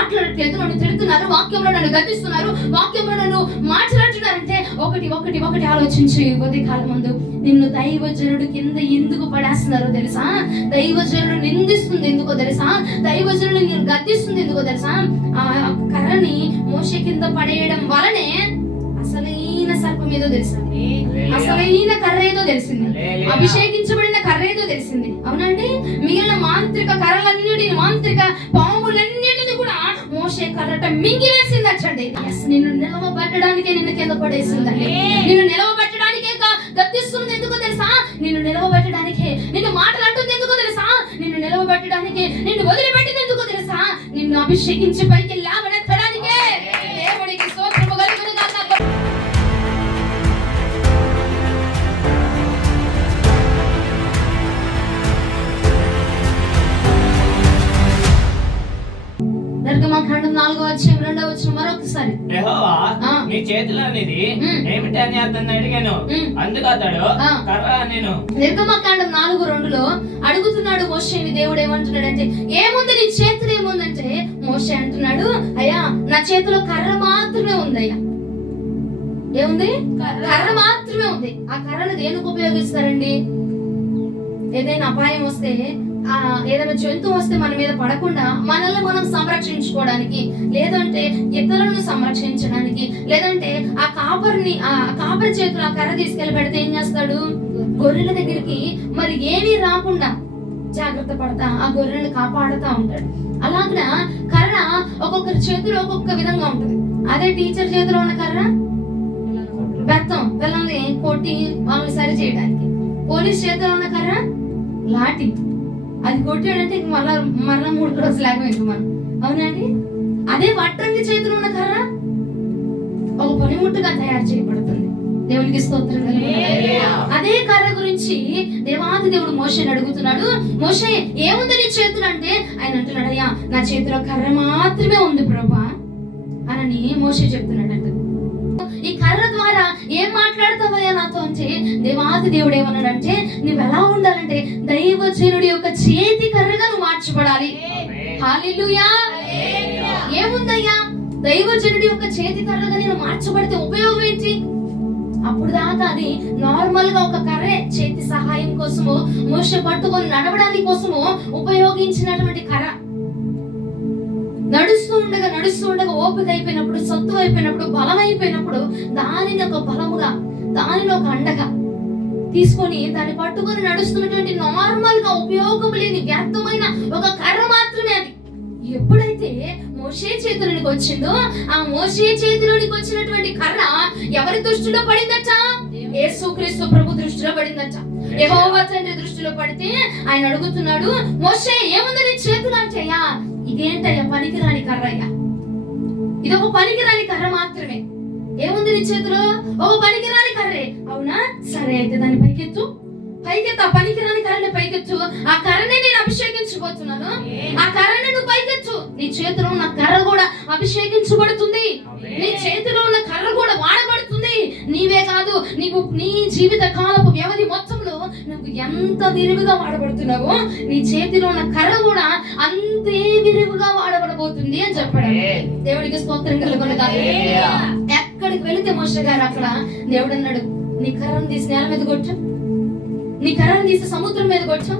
మాట్లాడట్లేదు, నన్ను తిడుతున్నారు, వాక్యంలో నన్ను గద్దిస్తున్నారు, వాక్యంలో నన్ను మాట్లాడుతున్నారంటే ఒకటి ఆలోచించి కొద్ది కాలం ముందు నిన్ను దైవజనుడు కింద ఎందుకు పడేస్తున్నారో తెలుసా? దైవజనుడు నిందిస్తుంది ఎందుకో తెలుసా? దైవజనుడు నేను గద్దిస్తుంది ఎందుకో తెలుసా? ఆ కర్రని మోషే కింద పడేయడం వలనే అసలైన సర్పం ఏదో తెలిసింది, అసలైన కర్ర ఏదో తెలిసింది, అభిషేకించబడిన కర్ర ఏదో తెలిసింది. అవునండి, మిగిలిన మాంత్రిక కర్రలన్నిటిని, మాంత్రిక పాములన్నిటిని కూడా మోషే కర్రట మింగివేసిందటండి. నిన్ను నిలవబెట్టడానికే నిన్ను కింద పడేసిందండి. నిన్ను నిలవబెట్టడానికే గద్దిస్తుంది ఎందుకో తెలుసా? నిన్ను నిలవబెట్టడానికే, నిన్ను మాటలంటుంది ఎందుకో తెలుసా? నిన్ను నిలవబెట్టడానికే, నిన్ను వదిలిపెట్టింది ఎందుకో తెలుసా? నిన్ను అభిషేకించి పైకి లేవనెత్తడానికే. దేవుడికి స్తోత్రము కలుగును గాక. నిర్గమకాండం 4వ అధ్యాయం 2వ వచనం మరొకసారి. యెహోవా నీ చేతిలో అనేది ఏమిటి అని అతన్ని అడిగాను. అందుకు అతడు కర్ర నేను. నిర్గమకాండం 4:2లో అడుగుతున్నాడు మోషేని. దేవుడు ఏమంటున్నాడంటే, ఏముంది నీ చేతిలో ఏముందంటే, మోషే అంటున్నాడు, అయ్యా నా చేతిలో కర్ర మాత్రమే ఉందయ్యా. ఏముంది? కర్ర మాత్రమే ఉంది. ఆ కర్రను దేనికి ఉపయోగిస్తారండి? ఏదైనా అపాయం వస్తే, ఏదైనా జంతువు వస్తే మన మీద పడకుండా మనల్ని మనం సంరక్షించుకోవడానికి, లేదంటే ఇతరులను సంరక్షించడానికి, లేదంటే ఆ కాపరి చేతులు ఆ కర్ర తీసుకెళ్లి పెడితే ఏం చేస్తాడు? గొర్రెల దగ్గరికి మరి ఏమీ రాకుండా జాగ్రత్త పడతా ఆ గొర్రెలను కాపాడుతా ఉంటాడు. అలాగా కర్ర ఒక్కొక్కరి చేతిలో ఒక్కొక్క విధంగా ఉంటుంది. అదే టీచర్ చేతిలో ఉన్న కర్ర బెత్తం, పిల్లల్ని కొట్టి వాళ్ళని సరి చేయడానికి. పోలీస్ చేతిలో ఉన్న కర్ర లాఠీ, అది కొట్టాడంటే మళ్ళా 3 రోజులు లాగా మనం. అవునండి, అదే వడ్రంగి చేతిలో ఉన్న కర్ర ఒక పనిముట్టుగా తయారు చేయబడుతుంది. దేవునికి స్తోత్రం. అదే కర్ర గురించి దేవాది దేవుడు మోషేని అడుగుతున్నాడు. మోషే ఏముంది నీ చేతులు అంటే, ఆయన అంటున్నాడు, అయ్యా నా చేతిలో కర్ర మాత్రమే ఉంది ప్రభువా అని మోషే చెప్తున్నాడంట. ఈ కర్ర ద్వారా ఏం మాట్లాడతావయ్యా నాతో అంటే, దేవాది దేవుడు ఏమన్నాడంటే, నువ్వు ఎలా ఉండాలంటే దైవజనుడి యొక్క చేతి కర్రగా నువ్వు మార్చబడాలి. హల్లెలూయా. ఏముందయ్యా? దైవజనుడి యొక్క చేతి కర్రగా నేను మార్చబడితే ఉపయోగం ఏంటి? అప్పుడు దాకా అది నార్మల్ గా ఒక కర్రే, చేతి సహాయం కోసము, మోషే పట్టుకొని నడవడానికి కోసము ఉపయోగించినటువంటి కర్ర. నడుస్తూ ఉండగా ఓపిక అయిపోయినప్పుడు, సత్తు అయిపోయినప్పుడు, బలం అయిపోయినప్పుడు దానిని ఒక బలముగా, దానిని ఒక అండగా తీసుకొని దాన్ని పట్టుకొని నడుస్తున్నటువంటి నార్మల్ గా ఉపయోగం లేని వ్యర్థమైన ఒక కర్ర మాత్రమే అది. ఎప్పుడైతే మోషే చేతిలోనికి వచ్చిందో, ఆ మోషే చేతిలోనికి వచ్చినటువంటి కర్ర ఎవరి దృష్టిలో పడిందట? యేసుక్రీస్తు ప్రభు దృష్టిలో పడిందట. యెహోవా తండ్రి దృష్టిలో పడితే ఆయన అడుగుతున్నాడు, మోషే ఏముంది నీ చేతులు అంటే, ఇదేంటయ్యా పనికిరాని కర్రయ్యా, ఇది ఒక పనికిరాని కర్ర మాత్రమే. ఏముంది నీ చేతిలో? ఒక పనికిరాని కర్రే. అవునా, సరే అయితే దాన్ని పైకెత్తు, ఆ పనికిరాని కర్రని పైకెత్తు. ఆ కర్రని నేను అభిషేకించబోతున్నాను, ఆ కర్రని నువ్వు పైకెత్తు. నీ చేతిలో ఉన్న కర్ర కూడా అభిషేకించబడుతుంది, నీ చేతిలో ఉన్న కర్ర కూడా వాడబడుతుంది. నీవే కాదు, నీవు నీ జీవిత కాలపు వ్యవధి మొత్తంలో నువ్వు ఎంత విరివిగా వాడబడుతున్నావో, నీ చేతిలో ఉన్న కర్ర కూడా అంతే విరివిగా వాడబడబోతుంది అని చెప్పాడు. దేవుడికి స్తోత్రం కలుగును గాక. ఎక్కడికి వెళితే మోషే గారు అక్కడ దేవుడు అన్నాడు, నీ కర్రను తీసి నేల మీద కొట్టు, నీ కర్రను తీసి సముద్రం మీద కొట్టు,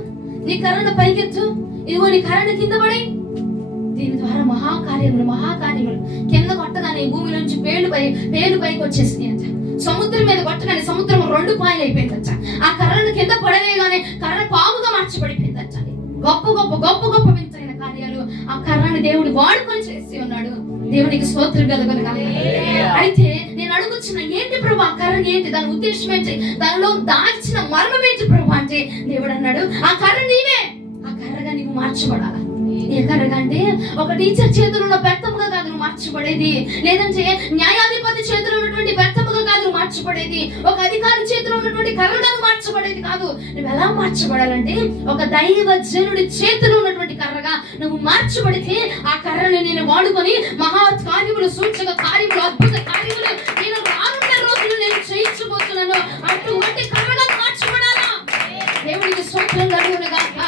నీ కర్రను పైకెత్తు, ఇదిగో నీ కర్రను కింద పడి. దీని ద్వారా మహాకార్యములు కింద కొట్టగానే భూమి నుంచి పేలు పైకి వచ్చేసినాయి అంట. సముద్రం మీద కొట్టగానే సముద్రం 2 పాయలు అయిపోయిందట. ఆ కర్రను కింద పడవేయగానే కర్ర పాముగా మార్చబడిపోయిందట. గొప్ప వింతైన కార్యాలు ఆ కర్రని దేవుడు వాడుకొని చేసి ఉన్నాడు. దేవునికి స్తోత్రం కలుగును గాక. అయితే నేను అడుగుతున్న, ఏంటి ప్రభు ఆ కర్ర ఏంటి, దాని ఉద్దేశం ఏంటి, దానిలో దాచిన మర్మం ఏంటి ప్రభు అంటే, దేవుడు అన్నాడు, ఆ కర్ర నీవే, ఆ కర్రగా నీవు మార్చబడాలి. ఏ కర్రగా అంటే, ఒక టీచర్ చేతిలో ఉన్న బెత్తముగా కాదు నువ్వు మార్చబడేది, లేదంటే న్యాయాధిపతి చేతిలో ఉన్నటువంటి బెత్తముగా కాదు నువ్వు మార్చబడేది, ఒక అధికారి చేతిలో ఉన్నటువంటి కర్రగా మార్చబడేది కాదు. నువ్వు ఎలా మార్చబడాలంటే, ఒక దైవజనుడి చేతిలో ఉన్నటువంటి కర్రగా నువ్వు మార్చబడితే, ఆ కర్రని నేను వాడుకొని మహా కార్యములు, సూచక కార్యములు, అద్భుత కార్యములు నేను రానున్న రోజులు నేను చేయించబోతున్నాను. అటువంటి కర్రగా మార్చబడాలా. దేవుడికి స్తోత్రం కలుగును గాక.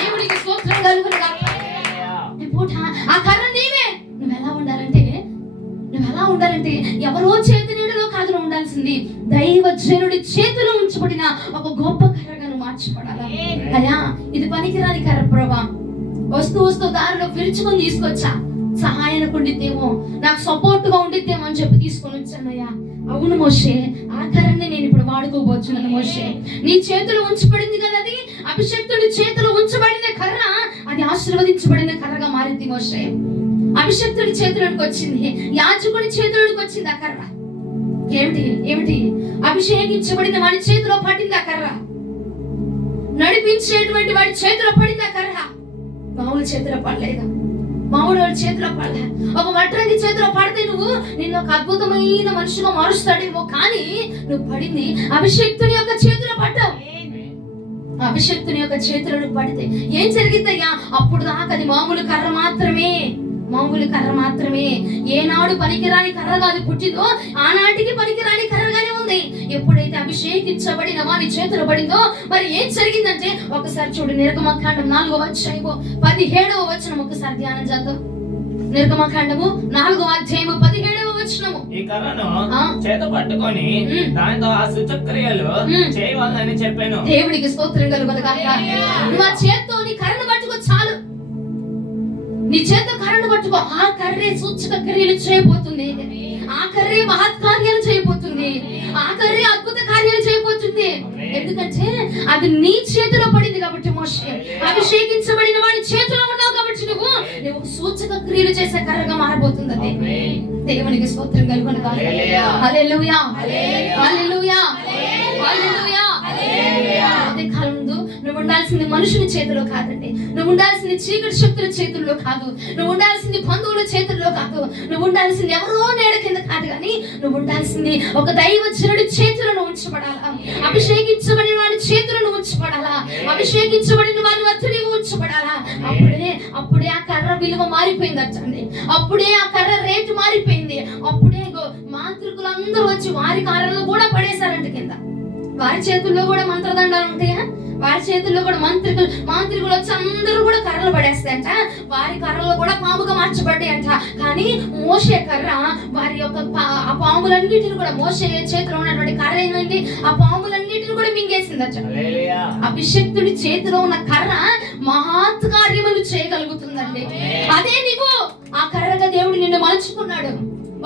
దేవుడికి స్తోత్రం కలుగును గాక. ఆ కర్ర నీవే, ఉండాలంటే ఎవరో చేతి నీడలో కాదు నువ్వు ఉండాల్సింది, దైవజనుడి చేతిలో ఉంచబడిన ఒక గొప్ప కర్రగా నువ్వు మార్చబడాలా. అయ్యా ఇది పనికిరాని కర్ర ప్రభా, వస్తూ దారిలో విరుచుకొని తీసుకొచ్చా, సహాయానికి ఉండిద్దేమో, నాకు సపోర్ట్ గా ఉండిద్దేమో అని చెప్పి తీసుకొని వచ్చానయ్యా. అవును మోషే, ఆ కర్రని నేను ఇప్పుడు వాడుకోబోతున్నాను మోషే. నీ చేతిలో ఉంచబడింది కదా, అది అభిషక్తుడి చేతిలో ఉంచబడిన కర్ర, అది ఆశీర్వదించబడిన కర్రగా మారింది మోషే. అభిషక్తుడి చేతిలోకి వచ్చింది, యాజకుడి చేతిలోకి వచ్చింది ఆ కర్ర. ఏమిటి అభిషేకించబడిన వాడి చేతిలో పడింది ఆ కర్ర, నడిపించేటువంటి వాడి చేతిలో పడింది ఆ కర్ర. మామూలు చేతిలో పడలేదు, మామూలు వాడి చేతిలో పడలే. ఒక వడ్రంగి చేతిలో పడితే నిన్ను ఒక అద్భుతమైన మనిషిగా మారుస్తాడేమో, కానీ నువ్వు పడింది అభిషక్తుని యొక్క చేతిలో పడ్డావు. అభిషక్తుని యొక్క చేతిలో నువ్వు పడితే ఏం జరిగిందయ్యా? అప్పుడు దాకా అది మామూలు కర్ర మాత్రమే. ఏనాడు పనికిరాని కర్రగా అది పుట్టిందో ఆనాటికి పనికిరాని కర్రగానే ఉంది. ఎప్పుడైతే అభిషేకించబడిన వారి చేతులు పడిందో మరి ఏం జరిగిందంటే, ఒకసారి చూడు, నిర్గమకాండం 4వ అధ్యాయము 17వ వచనం ఒకసారి ధ్యానం చేద్దాం. నిర్గమకాండము 4వ అధ్యాయము 17వ వచనము. ఈ కర్రను చేత పట్టుకొని దానితో ఆ సూచక్రియలు చేయవాలని చెప్పాను. దేవునికి స్తోత్రం కలుగునుగాక. నువ్వు ఆ చేత్తో నీ కర్రను పట్టుకో చాలు, నీ చేత కర్రను పట్టుకో. ఆ కర్రే సూచక క్రియలు చేయబోతుంది, ఆ కర్రే మహత్కార్యాలు చేయబోతుంది, ఆ కర్రే అద్భుత కార్యాలు చేయబోతుంది. ఎందుకంటే అది నీ చేతిలో పడింది కాబట్టి మోషే, అభిషేకించబడిన వాడి చేతిలో ఉన్నావు కాబట్టి నువ్వు సూచక క్రియలు చేసే కర్రగా మారబోతుంది. అది దేవునికి స్తోత్రం కలుగునుగాక. హల్లెలూయా, హల్లెలూయా, హల్లెలూయా. అదే కాలం ముందు నువ్వు ఉండాల్సింది మనుషుని చేతిలో కాదండి, నువ్వు ఉండాల్సింది చీకటి శక్తుల చేతుల్లో కాదు, నువ్వు ఉండాల్సింది బంధువుల చేతుల్లో కాదు, నువ్వు ఉండాల్సింది ఎవరో నేడ కింద కాదు, కానీ నువ్వు ఉండాల్సింది ఒక దైవజనుడి చేతులను ఉంచబడాలా, అభిషేకించబడిన వాడి చేతులను ఉంచబడాలా, అభిషేకించబడిన వారి వద్ద నీవు ఉంచబడాలా. అప్పుడే ఆ కర్ర విలువ మారిపోయింది అంటండి, అప్పుడే ఆ కర్ర రేటు మారిపోయింది. అప్పుడే మాంత్రికులు అందరూ వచ్చి వారి కర్రలు కూడా పడేశారంట కింద. వారి చేతుల్లో కూడా మంత్రదండాలు ఉంటాయా, వారి చేతుల్లో కూడా మాంత్రికులు వచ్చి అందరూ కూడా కర్రలు పడేస్తాయంట, వారి కర్రలు కూడా పాముగా మార్చబడ్డాయంట. కానీ మోషే కర్ర వారి యొక్క ఆ పాములన్నిటిని కూడా, మోషే చేతిలో ఉన్నటువంటి కర్ర ఏంటంటే ఆ పాములన్నిటిని కూడా మింగేసిందట. అభిషక్తుడి చేతిలో ఉన్న కర్ర మహత్ కార్యములు చేయగలుగుతుందండి. అదే నీవు ఆ కర్రగా దేవుడు నిన్ను మలుచుకున్నాడు.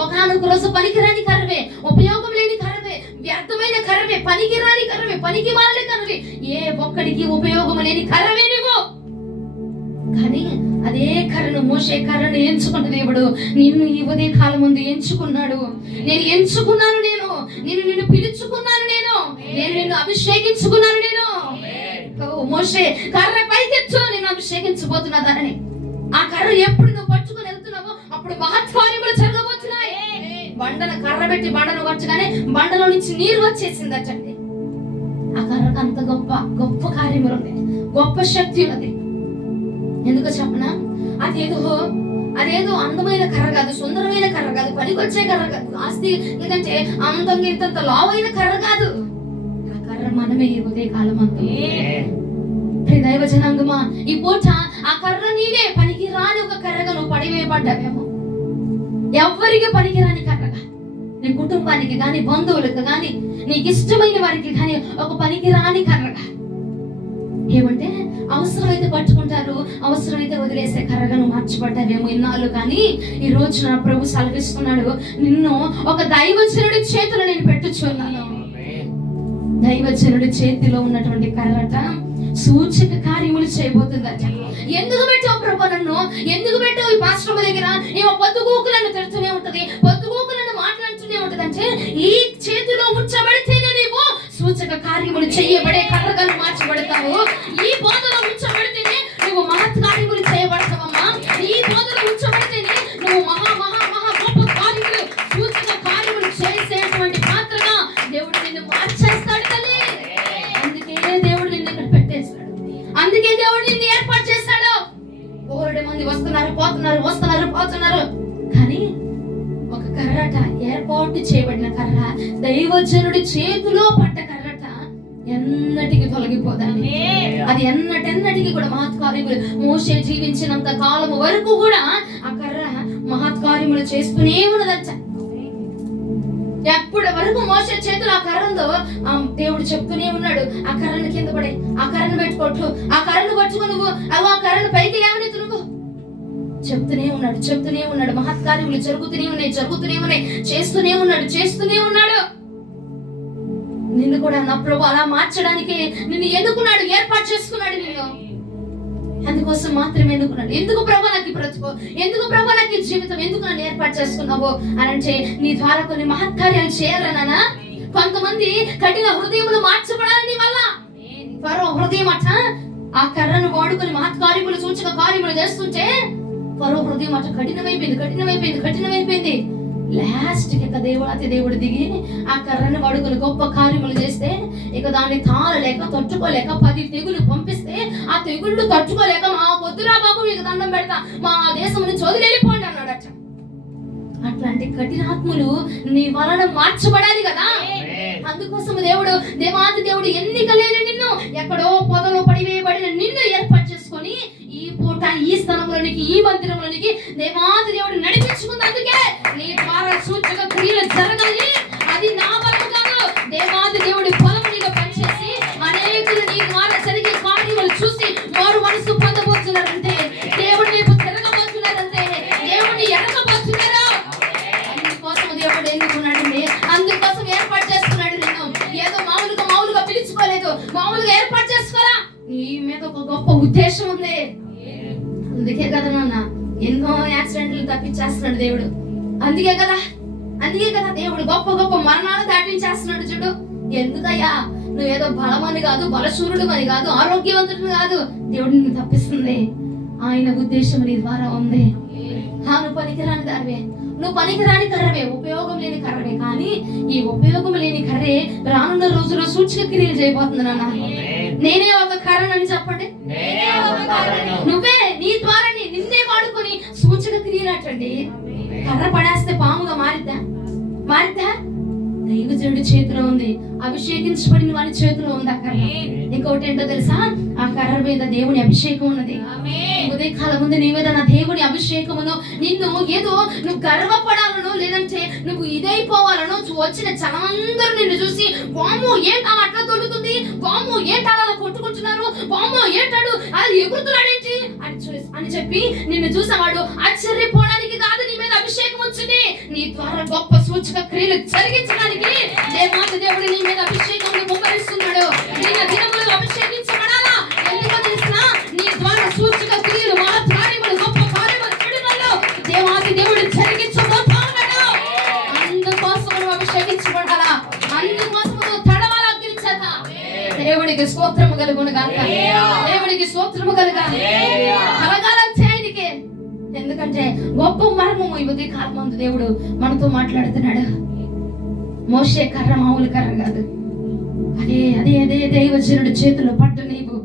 ఒకనొక రోజు పనికిరాని కర్రవే, ఉపయోగం లేని కర్రవే, వ్యర్థమైన కర్రవే, పనికిరాని కర్రవే, పనికి మాలిన కర్రవే, ఏ ఒక్కడికి ఉపయోగం లేని కర్రవే నువ్వు. కానీ అదే కర్రను, మోషే కర్రను ఎంచుకున్న దేవుడు నిన్ను ఈ ఉదయ కాలం ముందు ఎంచుకున్నాడు. నేను ఎంచుకున్నాను, నిన్ను పిలుచుకున్నాను, నేను నిన్ను అభిషేకించుకున్నాను. మోషే కర్ర పైకెత్తు, నేను అభిషేకించబోతున్నదానని. ఆ కర్ర ఎప్పుడు నువ్వు పట్టుకుని వెళ్తున్నావో అప్పుడు మహత్కార్యములు జరగబోతున్నాయి. బండను కర్ర పెట్టి బండను వచ్చగానే బండలో నుంచి నీరు వచ్చేసిందటండి. ఆ కర్రకు అంత గొప్ప కార్యములు ఉన్నాయి, గొప్ప శక్తి ఉన్నది. ఎందుకో చెప్పనా, అదేదో అందమైన కర్ర కాదు, సుందరమైన కర్ర కాదు, పనికొచ్చే కర్ర కాదు, ఆస్తి లేదంటే అందంగా ఇంతంత లావైన కర్ర కాదు. ఆ కర్ర మనమే ఈ ఉదయ కాలం అంతా. దైవ జనాంగమా, ఈ పూట ఆ కర్ర నీవే. పనికి రాని ఒక కర్రగా నువ్వు పడివేయబడ్డావేమో, ఎవ్వరికి పనికిరాని కర్రగా, నీ కుటుంబానికి కానీ, బంధువులకు కానీ, నీకు ఇష్టమైన వారికి కానీ ఒక పనికిరాని కర్రగా. ఏమంటే అవసరమైతే పట్టుకుంటారు, అవసరమైతే వదిలేసే కర్రగా నువ్వు మార్చబడ్డావేమో ఇన్నాళ్ళు. కానీ ఈ రోజు నా ప్రభు సెలవిస్తున్నాడు, నిన్ను ఒక దైవజనుడి చేతిలో నేను పెట్టుచున్నాను. దైవజనుడి చేతిలో ఉన్నటువంటి కర్రట సూచక కార్యములు చేయబోతుందట. ఎందుకు పెట్టావు ప్రభు నన్ను, ఎందుకు పెట్టావు ఈ పాశ్రమ దగ్గర? ఏమో పొద్దుగూకులను తిడుతూనే ఉంటది, పొద్దుగూకులను మాట్లాడుతూనే ఉంటది. అంటే ఈ చేతిలో ఉంచబడితేనే నీవు సూచక కార్యములు చేయబడే కర్రగా మార్చబడతావు. ఈ బోధలో ఉంచబడితేనే నువ్వు మహత్ కార్యములు చేయబడతావమ్మా. ఈ బోధలో ఉంచబడితేనే నువ్వు మహా మహా మహా గొప్ప కార్యములు, సూచక కార్యములు చేసేటువంటి పాత్రగా దేవుడు నిన్ను మార్చేస్తాడు తల్లి. అందుకే దేవుడు నిన్ను ఏర్పాటు చేశాడు. ఓరడే మంది వస్తున్నారు, కానీ ఒక కర్రట, ఏర్పాటు చేయబడిన కర్ర, దైవజనుడి చేతిలో పడ్డ కర్రట ఎన్నటికి తొలగిపోదండి. అది ఎన్నటికి కూడా మహత్కార్యములు, మోషే జీవించినంత కాలము వరకు కూడా ఆ కర్ర మహత్కార్యములు చేస్తూనే ఉన్నదట. ఎప్పటి వరకు మోసే చేతులు ఆ కర్రలో దేవుడు చెప్తూనే ఉన్నాడు, ఆ కర్రను కింద పడే, ఆ కర్రను పెట్టుకోట్టు, ఆ కర్రను పట్టుకో, నువ్వు ఆ కర్రను పైకి లేవనెత్తు, నువ్వు చెప్తూనే ఉన్నాడు. మహత్కార్యములు జరుగుతూనే ఉన్నాయి, చేస్తూనే ఉన్నాడు. నిన్ను కూడా నా ప్రభు అలా మార్చడానికి నిన్ను ఎన్నుకున్నాడు, ఏర్పాటు చేసుకున్నాడు నిన్ను. అందుకోసం మాత్రమే ఎన్నుకున్నాడు. ఎందుకు ప్రభు నాకు బ్రతుకు, ఎందుకు ప్రభు నాకు జీవితం, ఎందుకు నన్ను ఏర్పాటు చేసుకున్నావు అని అంటే నీ ద్వారా కొన్ని మహత్కార్యాలు చేయాలన్నా. కొంతమంది కఠిన హృదయములు మార్చబడాలని వల్ల ఫరో హృదయం అట ఆ కర్రను వాడుకొని మహత్కార్యములు సూచక కార్యములు చేస్తుంటే ఫరో హృదయం అట కఠినమైపోయింది. లాస్ట్ ఇక దేవాతి దేవుడు దిగి ఆ కర్రను వాడుకొని గొప్ప కార్యములు చేస్తే ఇక దాన్ని తాళలేక తట్టుకోలేక 10 తెగులు పంపిస్తే ఆ తెగుళ్ళు తట్టుకోలేక మా వద్దురా బాబు మీకు దండం పెడతా, మా దేశం నుంచి వదిలేపోండి అన్నాడట. అట్లాంటి కఠినాత్ములు నీ వలన మార్చబడాలి కదా. అందుకోసం దేవాది దేవుడు ఎన్నిక లేని నిన్ను, ఎక్కడో పొదలో పడివేయబడిన నిన్ను ఏర్పాటు చేసుకొని ఈ పూట ఈ స్థలంలోనికి, ఈ మందిరంలోనికి దేవాది దేవుడు నడిపించుకుంది. అందుకే నీ ద్వారా సూచక క్రియలు జరగాలి. అది నా వల్ల కాదు, దేవాది దేవుడి పొలం నీలో పనిచేసి అనేకులు నీ ద్వారా జరిగే కార్యములు చూసి వారు మనసు పొందబోతున్నారంటే, దేవుడి వైపు తిరగబోతున్నారంటే, దేవుడిని ఎరగబోతున్నారు. అందుకోసం దేవుడు ఎన్నుకున్నాడండి, అందుకోసం ఏర్పాటు చేసుకున్నాడు నిన్ను. ఏదో మామూలుగా పిలుచుకోలేదు, మామూలుగా ఏర్పాటు చేసుకోరా. నీ మీద ఒక గొప్ప ఉద్దేశం ఉంది. అందుకే కదా నాన్న ఎన్నో యాక్సిడెంట్లు తప్పించేస్తున్నాడు దేవుడు. అందుకే కదా దేవుడు గొప్ప మరణాలు దాటించేస్తున్నాడు. చూడు, ఎందుకయ్యా, నువ్వేదో బలమని కాదు, బలశూరుడు అని కాదు, ఆరోగ్యవంతుడు కాదు, దేవుడు నిన్ను తప్పిస్తుంది. ఆయన ఉద్దేశం నీ ద్వారా ఉంది. నువ్వు పనికిరాని దానివే, నువ్వు పనికిరాని కర్రవే, ఉపయోగం లేని కర్రవే. కానీ ఈ ఉపయోగం లేని కర్రే రానున్న రోజుల్లో సూచక క్రియలు చేయబోతుంది నాన్న. నేనే ఒక కర్రనని చెప్పండి. నువ్వే నీ ద్వారా నిన్నే వాడుకొని సూచక క్రియలు అటండి. కర్ర పడేస్తే పాముగా మారిద్దా? దైవజనుడి చేతిలో ఉంది, అభిషేకించబడిన వారి చేతిలో ఉంది ఆ కర్ర. ఇంకొకటి ఏంటో తెలుసా, ఆ కర్ర మీద దేవుని అభిషేకం ఉన్నది. ఉదయకాలం ముందు నీ మీద నా దేవుని అభిషేకమును, నిన్ను ఏదో నువ్వు గర్వపడాలను, లేదంటే నువ్వు ఇదైపోవాలను వచ్చిన జనమందరూ నిన్ను చూసి వామ్మో ఏంటి అట్లా దొరుకుతుంది, వామ్మో ఏంటి అలా కొట్టుకుంటున్నారు, వామ్మో ఏంటాడు అది ఎగురుతున్నాడేంటి అని చెప్పి నిన్ను చూసేవాడు ఆశ్చర్యపోవడానికి కాదు, నీ మీద అభిషేకం వచ్చింది. నీ ద్వారా గొప్ప సూచక క్రియలు జరిగించడానికి దేవుడు నీ మీద అభిషేకం ముఖరిస్తున్నాడు. నిన్న దినములు అభిషేకించబడాలా? ఎందుకో తెలిసిన నీ ద్వారా సూచక క్రియలు, మహత్కార్యములు, గొప్ప కార్యములు చెడులలో దేవాది దేవుడు జరిగించబోతున్నాడు. అందుకోసం నువ్వు అభిషేకించబడాలా, అందుకోసం నువ్వు తడవాలా అగ్నిచేత. దేవుడికి స్తోత్రము కలుగును గాక, దేవుడికి స్తోత్రము కలగాలంటే ఆయనకే. ఎందుకంటే గొప్ప మర్మము ఈ ఉదయ కాలం ముందు దేవుడు మనతో మాట్లాడుతున్నాడు. మోషే కర్ర మామూలు కర్ర కాదు, అదే దైవజనుడి చేతిలో పడ్డ నీవు,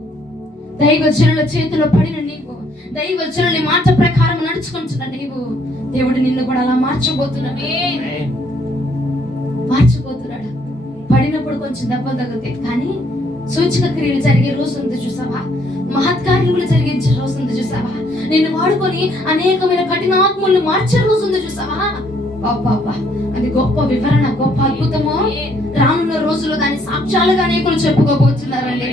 దైవజనుల చేతిలో పడిన నీవు, దైవజనుని మాట ప్రకారం నడుచుకుంటున్న నీవు, దేవుడు నిన్ను కూడా అలా మార్చబోతున్నాడు. పడినప్పుడు కొంచెం దెబ్బలు తగ్గుతాయి, కానీ సూచక క్రియలు జరిగే రోజు ఉంది చూసావా, మహత్కార్యములు జరిగించే రోజు ఉంది చూసావా, నిన్ను వాడుకొని అనేకమైన కఠినాత్మలను మార్చే రోజు ఉంది చూసావా. అది గొప్ప వివరణ, గొప్ప అద్భుతము. రానున్న రోజుల్లో దాని సాక్ష్యాలుగా అనేకులు చెప్పుకోబోతున్నారండి.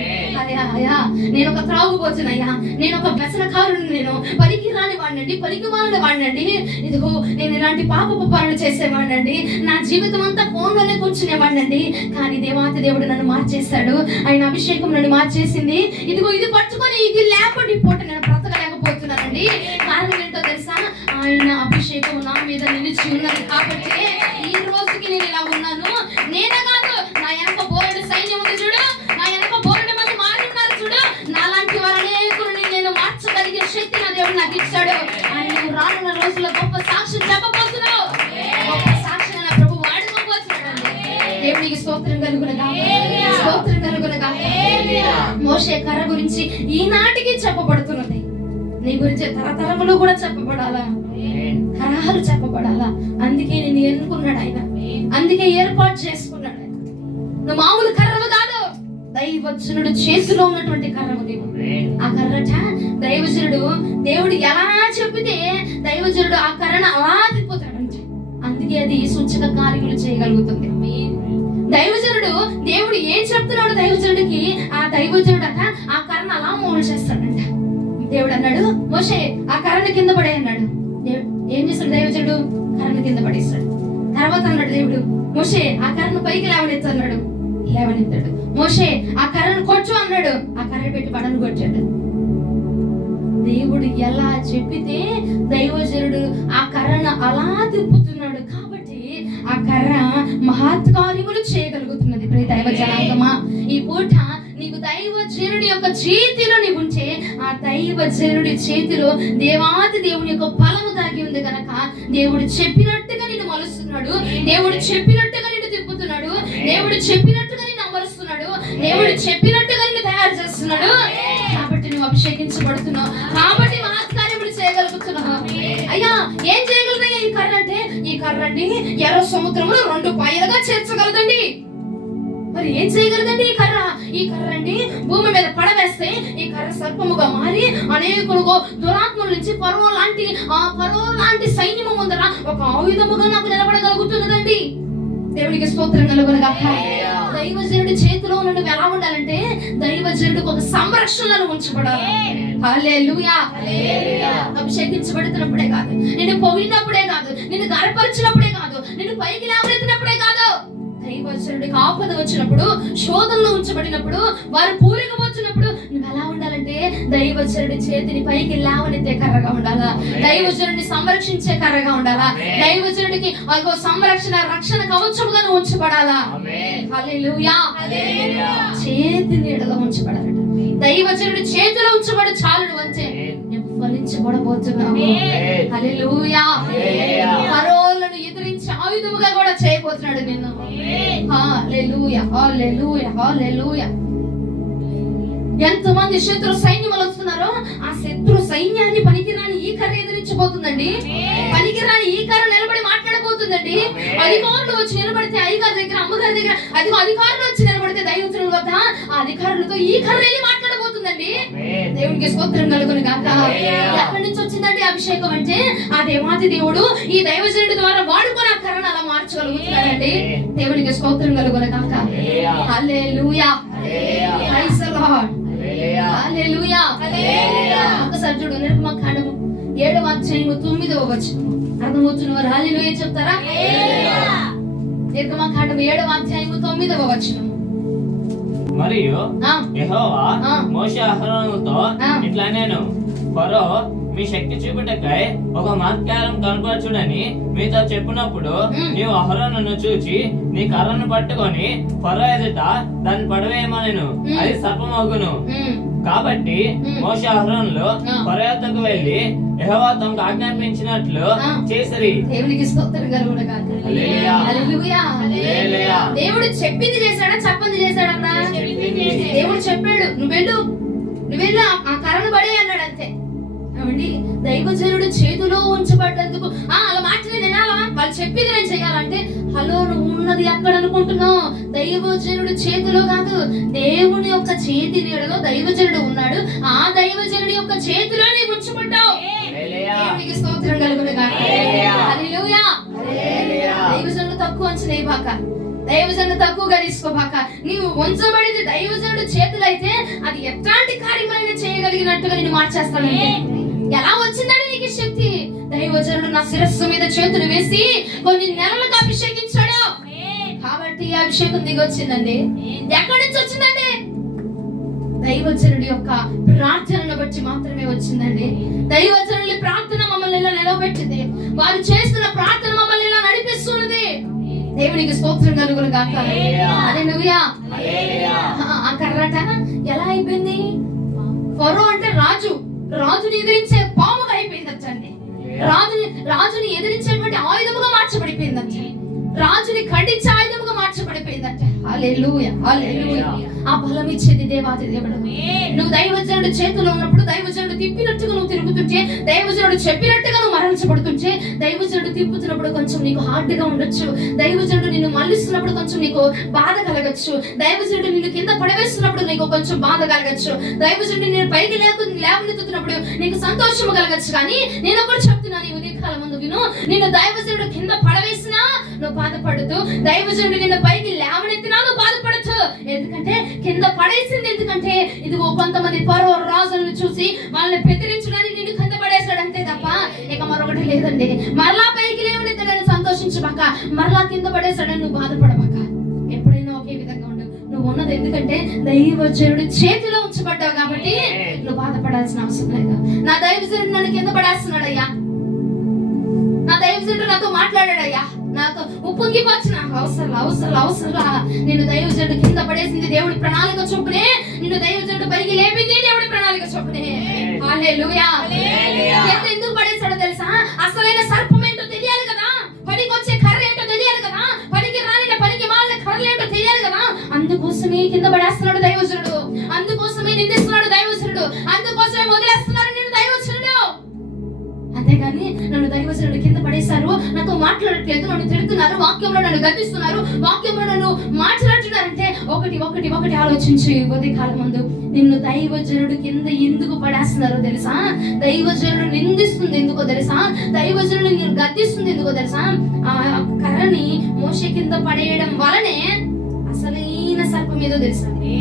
అయ్యా నేను ఒక త్రాగుబోతున్నయ్యా, నేను ఒక వ్యసనకారుని, నేను పనికి రాని వాడినండి, పనికి మాలిన వాడినండి, ఇదిగో నేను ఇలాంటి పాపపు పనులు చేసేవాడినండి, నా జీవితం అంతా ఫోన్లోనే కూర్చునేవాడినండి. కానీ దేవాతి దేవుడు నన్ను మార్చేశాడు, ఆయన అభిషేకం నన్ను మార్చేసింది. ఇదిగో ఇది పట్టుకొని ఇది లేకపోతే పూట నేను బ్రతకలేకపోతున్నానండి. కారణం ఏంటో తెలుసా, ఆయన అభిషేకం నా మీద నిలిచి ఉన్నది కాబట్టి ఈ రోజుకి నేను ఇలా ఉన్నాను. నేనే కాదు, నా వెనక బోరెడు సైన్యం ఉంది చూడు, నా వెనక బోరెడు మంది మారిన్నారు చూడు, నాలాంటి వారు అనేకులని నేను మార్చగలిగే శక్తి నా దేవుడు నాకు ఇచ్చాడు. అని నువ్వు రానున్న రోజుల్లో గొప్ప సాక్ష్యం చెప్పబోతున్నావు, గొప్ప సాక్ష్యం నా ప్రభు వాడుకోబోతున్నాడు. దేవునికి స్తోత్రం కలుగునగా. మోషే కర్ర గురించి ఈనాటికి చెప్పబడుతున్నది, నీ గురించి తరతరములు కూడా చెప్పబడాలా, తరహాలు చెప్పబడాలా. అందుకే నేను ఎన్నుకున్నాడు ఆయన, అందుకే ఏర్పాటు చేసుకున్నాడు. నువ్వు మామూలు కర్రలు కాదు, దైవజనుడు చేతిలో ఉన్నటువంటి కర్రవు నీవు. ఆ కర్రట దైవజనుడు, దేవుడు ఎలా చెబితే దైవజనుడు ఆ కర్రను అలా తిప్పుతాడంట. అందుకే అది సూచక కార్యములు చేయగలుగుతుంది. దైవజనుడు దేవుడు ఏం చెప్తున్నాడు దైవజనుడికి, ఆ దైవజనుడు అట ఆ కర్రను అలా మోలు చేస్తాడంట. దేవుడు అన్నాడు మోషే ఆ కర్రను కింద పడే అన్నాడు. ఏం చేస్తాడు దైవజనుడు? కర్రను కింద పడేస్తాడు. తర్వాత అన్నాడు దేవుడు మోషే ఆ కర్రను పైకి లేవనెత్తు అన్నాడు. లేవనెత్తాడు. మోషే ఆ కర్రను కొట్టు అన్నాడు. ఆ కర్ర పెట్టి పడను కొట్టాడు. దేవుడు ఎలా చెప్పితే దైవజనుడు ఆ కర్రను అలా తిప్పుతున్నాడు కాబట్టి ఆ కర్ర మహత్కార్యములు చేయగలుగుతున్నది. ప్రియ దైవ జనాంగమా, ఈ పూట నీకు దైవజనుడి యొక్క చేతిలో నీవు ఉంటే ఆ దైవజనుడి చేతిలో దేవాది దేవుని యొక్క బలము దాగి ఉంది కనుక దేవుడు చెప్పినట్టుగా నిన్ను మలుస్తున్నాడు, దేవుడు చెప్పినట్టుగా నిన్ను తిప్పుతున్నాడు, దేవుడు చెప్పినట్టుగా నిన్ను అమరుస్తున్నాడు, దేవుడు చెప్పినట్టుగా నిన్ను తయారు చేస్తున్నాడు. కాబట్టి నువ్వు అభిషేకించబడుతున్నావు, కాబట్టి మహత్కార్యములు చేయగలుగుతున్నావు. అయ్యా ఏం చేయగలదయ్యా ఈ కర్ర అంటే, ఈ కర్ర అండి ఎర్ర సముద్రమును 2 పాయలుగా చేర్చగలదండి. మరి ఏం చేయగలదండి ఈ కర్ర? ఈ కర్ర అండి భూమి మీద పడవేస్తే ఈ కర్ర సర్పముగా మారి అనేకులు దురాత్మల నుంచి ఫరో లాంటి సైన్యము ముందర ఒక ఆయుధముగా నాకు నిలబడగలుగుతున్నదండి. దేవునికి స్తోత్రం కలుగునుగాక. దైవజనుడి చేతిలో నువ్వు ఎలా ఉండాలంటే దైవజనుడికి ఒక సంరక్షణలో ఉంచబడాలి. హల్లెలూయా. అభిషేకించబడుతున్నప్పుడే కాదు, నిన్ను పొగిడినప్పుడే కాదు, నిన్ను గర్వపరిచినప్పుడే కాదు, నిన్ను పైకి లేవనెత్తినప్పుడే కాదు, దైవజనుడికి ఆపద వచ్చినప్పుడు, శోధనలో ఉంచబడినప్పుడు, వారు పూరిక వచ్చినప్పుడు నువ్వు ఎలా ఉండాలంటే దైవజనుడి చేతిని పైకి లేవనెత్తే కర్రగా ఉండాలా, దైవజనుడిని సంరక్షించే కర్రగా ఉండాలా, దైవజనుడికి సంరక్షణ రక్షణ కవచముగా నువ్వు ఉంచబడాలా. హల్లెలూయా. చేతి నీడలో ఉంచబడాలట. దైవజనుడి చేతిలో ఉంచబడు చాలు నువ్వు అంటే ఫలించబడబోతున్నావు. హల్లెలూయా. ఫరోలను ఎదిరించి ఆయుధముగా కూడా చేయబోతున్నాడు నిన్ను. హల్లెలూయా. హల్లెలూయా. హల్లెలూయా. ఎంతమంది శత్రు సైన్యములు వస్తున్నారో ఆ శత్రు సైన్యాన్ని పనికిరాని ఈ కర్ర ఎదిరించబోతుందండి. పనికిరాని ఈ కర్ర నిలబడి మాట్లాడబోతుందండి. అధికారులు వచ్చి నిలబడితే అయ్యగారి దగ్గర, అమ్మగారి దగ్గర, అధికారులు వచ్చి నిలబడితే దైవజనుల వద్ద ఆ అధికారులతో ఈ కర్ర వెళ్ళి మాట్లాడబోతుందండి. దేవునికి స్తోత్రం కలుగును గాక. ఎక్కడి నుంచి వచ్చిందండి అభిషేకం అంటే ఆ దేవాది దేవుడు ఈ దైవజనుడి ద్వారా వాడుకొని ఆ కర్రను అలా మార్చగలుగుతున్నాడండి. దేవునికి స్తోత్రం కలుగును గాక. Hallelujah. Praise the Lord. Hallelujah. ఒకసారి చూడు నిర్గమకాండము 7వ అధ్యాయము 9వ వచనము. అర్థమవుతున్న వారు హల్లెలూయా చెప్తారా? నిర్గమకాండము 7వ అధ్యాయము 9వ వచనము. మరియు యెహోవా మోషే అహరోనుతో ఇట్లా నేను ఫరో మీ శక్తి చూపుటకై ఒక మహత్కార్యం కనపరచుడని మీతో చెప్పినప్పుడు నీవు అహరోనును చూచి నీ కర్రను పట్టుకొని ఫరో ఎదుట దాన్ని పడవేయమనెను, అది సర్పమగును. కాబట్టి మోషే అహరోనులు ఫరో యొద్దకు వెళ్లి యెహోవా తమకు ఆజ్ఞాపించినట్లు చేసిరి. దేవునికి స్తోత్రం కలుగును గాక. హల్లెలూయా. హల్లెలూయా. దేవుడు చెప్పింది చేశాడా, చెప్పంది చేశాడన్నా? దేవుడు చెప్పాడు నువ్వు వెళ్ళు ఆ కర్రను పడే అన్నాడు అంతే. దైవజనుడు చేతిలో ఉంచబడ్డందుకు అలా మాటలు వినాలా? వాళ్ళు చెప్పింది నేను చేయాలంటే హలో నువ్వు ఉన్నది ఎక్కడ అనుకుంటున్నావు? దైవజనుడు చేతిలో కాదు, దేవుని యొక్క చేతి నీడలో దైవజనుడు ఉన్నాడు. ఆ దైవజనుడి యొక్క చేతిలో నీవు ఉంచబడ్డావు. దేవునికి స్తోత్రం కలుగును గాక. హల్లెలూయా. దైవజనుడు తక్కువ అంచనేయబాక, దైవజనుడు తక్కువగా తీసుకోబాక. నీవు ఉంచబడింది దైవజనుడు చేతులు అయితే అది ఎట్లాంటి కార్యమైన చేయగలిగినట్టుగా నేను మార్చేస్తానంటే ఎలా వచ్చిందని నీకు శక్తి? దైవజనుడు నా శిరస్సు మీద చేతులు వేసి కొన్ని నెలలకు అభిషేకించాడు కాబట్టి ఈ అభిషేకం దిగి వచ్చిందండి. ఎక్కడి నుంచి వచ్చిందండి? దైవజనుడి యొక్క ప్రార్థనను బట్టి మాత్రమే వచ్చిందండి. దైవజనుడి ప్రార్థన మమ్మల్ని ఇలా నిలబెట్టింది. వారు చేస్తున్న ప్రార్థన మమ్మల్ని ఇలా నడిపిస్తున్నది. దేవునికి స్తోత్రం కలుగును గాక. హల్లెలూయా. ఆ కర్రట ఎలా అయిపోయింది? ఫరో అంటే రాజుని ఎదిరించే పాముగా అయిపోయిందండి. రాజుని ఎదిరించేటువంటి ఆయుధముగా మార్చబడిపోయిందంట. రాజుని ఖండించే ఆయుధముగా మార్చబడిపోయిందంట. హల్లెలూయా, హల్లెలూయా. ఆ బలం ఇచ్చేది దేవాది దేవుడు. నువ్వు దైవజనుడు చేతిలో ఉన్నప్పుడు, దైవజనుడు తిప్పినట్టుగా నువ్వు తిరుగుతుంటే, దైవజనుడు చెప్పినట్టుగా నువ్వు మరల్చబడుతుంటే, దైవజనుడు తిప్పుతున్నప్పుడు కొంచెం నీకు హార్డ్ గా ఉండొచ్చు, దైవజనుడు నిన్ను మళ్ళిస్తున్నప్పుడు కొంచెం నీకు బాధ కలగచ్చు, దైవజనుడు నిన్ను కింద పడవేస్తున్నప్పుడు నీకు కొంచెం బాధ కలగచ్చు, దైవజనుడు నేను పైకి లేవనెత్తుతున్నప్పుడు నీకు సంతోషం కలగచ్చు. కానీ నేను ఒకటి చెప్తున్నాను, ఈ ఉదయకాలం ముందు విను. నిన్ను దైవజనుడు కింద పడవేసినా నువ్వు బాధపడదు, దైవజనుడు నిన్ను పైకి లేవనెత్తినా నువ్వు బాధపడచ్చు. ఎందుకంటే కింద పడేసింది. ఎందుకంటే ఇదిగో కొంతమంది పరో రాజులను చూసి వాళ్ళని బెదిరించడానికి నిన్ను కింద పడేశాడు అంతే తప్ప ఇక మరొకటి లేదండి. మరలా పైకి లేవనెత్తాడని సంతోషించబాక, మరలా కింద పడేశాడని నువ్వు బాధపడబాక. ఎప్పుడైనా ఒకే విధంగా ఉండు. నువ్వు ఉన్నది ఎందుకంటే దైవజనుడి చేతిలో ఉంచబడ్డావు కాబట్టి నువ్వు బాధపడాల్సిన అవసరం లేదు. నా దైవజనుడు నన్ను కింద పడేస్తున్నాడయ్యా, నా దైవజనుడు నాతో మాట్లాడాడయ్యా, నాతో ఉప్పొంగిపోవచ్చు, నాకు అవసరం. నిన్ను దైవజనుడు కింద పడేసింది దేవుడి ప్రణాళిక చొప్పునే, నిన్ను దైవజనుడు పైకి లేపింది దేవుడి ప్రణాళిక చొప్పునే. హల్లెలూయా. ఎందుకు పడేశాడో తెలుసా? అసలైన సర్పం ఏంటో తెలియాలి కదా, పనికి వచ్చే కర్ర ఏంటో తెలియాలి కదా, పనికి రాని పనికి మాలిన కర్రలు ఏంటో తెలియాలి కదా. అందుకోసమే కింద పడేస్తున్నాడు దైవజనుడు, అందుకోసమే నిందిస్తున్నాడు దైవజనుడు, అందుకోసమే వదిలేస్తున్నాడు నిన్ను దైవజనుడు. అంతేగాని నన్ను దైవజనుడు కింద పడేశారు, నాతో మాట్లాడట్లేదు, నన్ను తిడుతున్నారు, వాక్యంలో నన్ను గద్దిస్తున్నారు, వాక్యంలో నన్ను మాట్లాడుతున్నారంటే ఒకటి ఆలోచించి ఉదయకాలం ముందు నిన్ను దైవజనుడు కింద ఎందుకు పడేస్తున్నారో తెలుసా? దైవజనుడు నిందిస్తుంది ఎందుకో తెలుసా? దైవజనుడు నిన్ను గద్దిస్తుంది ఎందుకో తెలుసా? ఆ కర్రని మోషే కింద పడేయడం వలనే అసలైన సర్పం ఏదో తెలిసింది,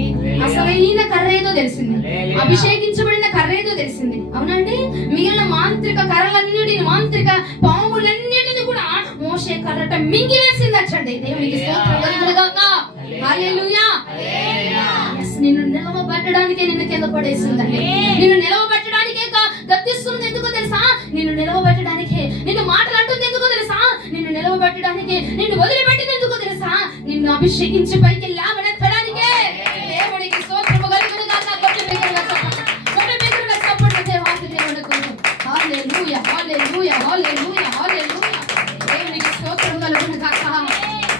అసలైన కర్ర ఏదో తెలిసింది, అభిషేకించబడిన కర్ర ఏదో తెలిసింది. అవునండి, మిగిలిన మాంత్రిక కర్రలన్నిటిని, మాంత్రిక పాములన్నిటిని కూడా మోషే కర్రట మింగివేసిందటండి. దేవునికి స్తోత్రం కలుగునుగాక. హల్లెలూయా. నిన్ను నిలవబెట్టడానికే నిన్ను కింద పడేసిందండి. నిన్ను నిలవబెట్టడానికే గద్దిస్తుంది ఎందుకో తెలుసా? నిన్ను నిలవబెట్టడానికే, నిన్ను మాట్లాడుతుంది ఎందుకో తెలుసా? నిన్ను నిలవబెట్టడానికే, నిన్ను వదిలిపెట్టింది ఎందుకో తెలుసా? నిన్ను అభిషేకించి పైకి లేవనెత్తడానికే. దేవునికి స్తోత్రము కలుగునుగాక. చప్పట్లు దేవాది దేవునికి. హల్లెలూయా, హల్లెలూయా, హల్లెలూయా, హల్లెలూయా. దేవునికి స్తోత్రము కలుగునుగాక.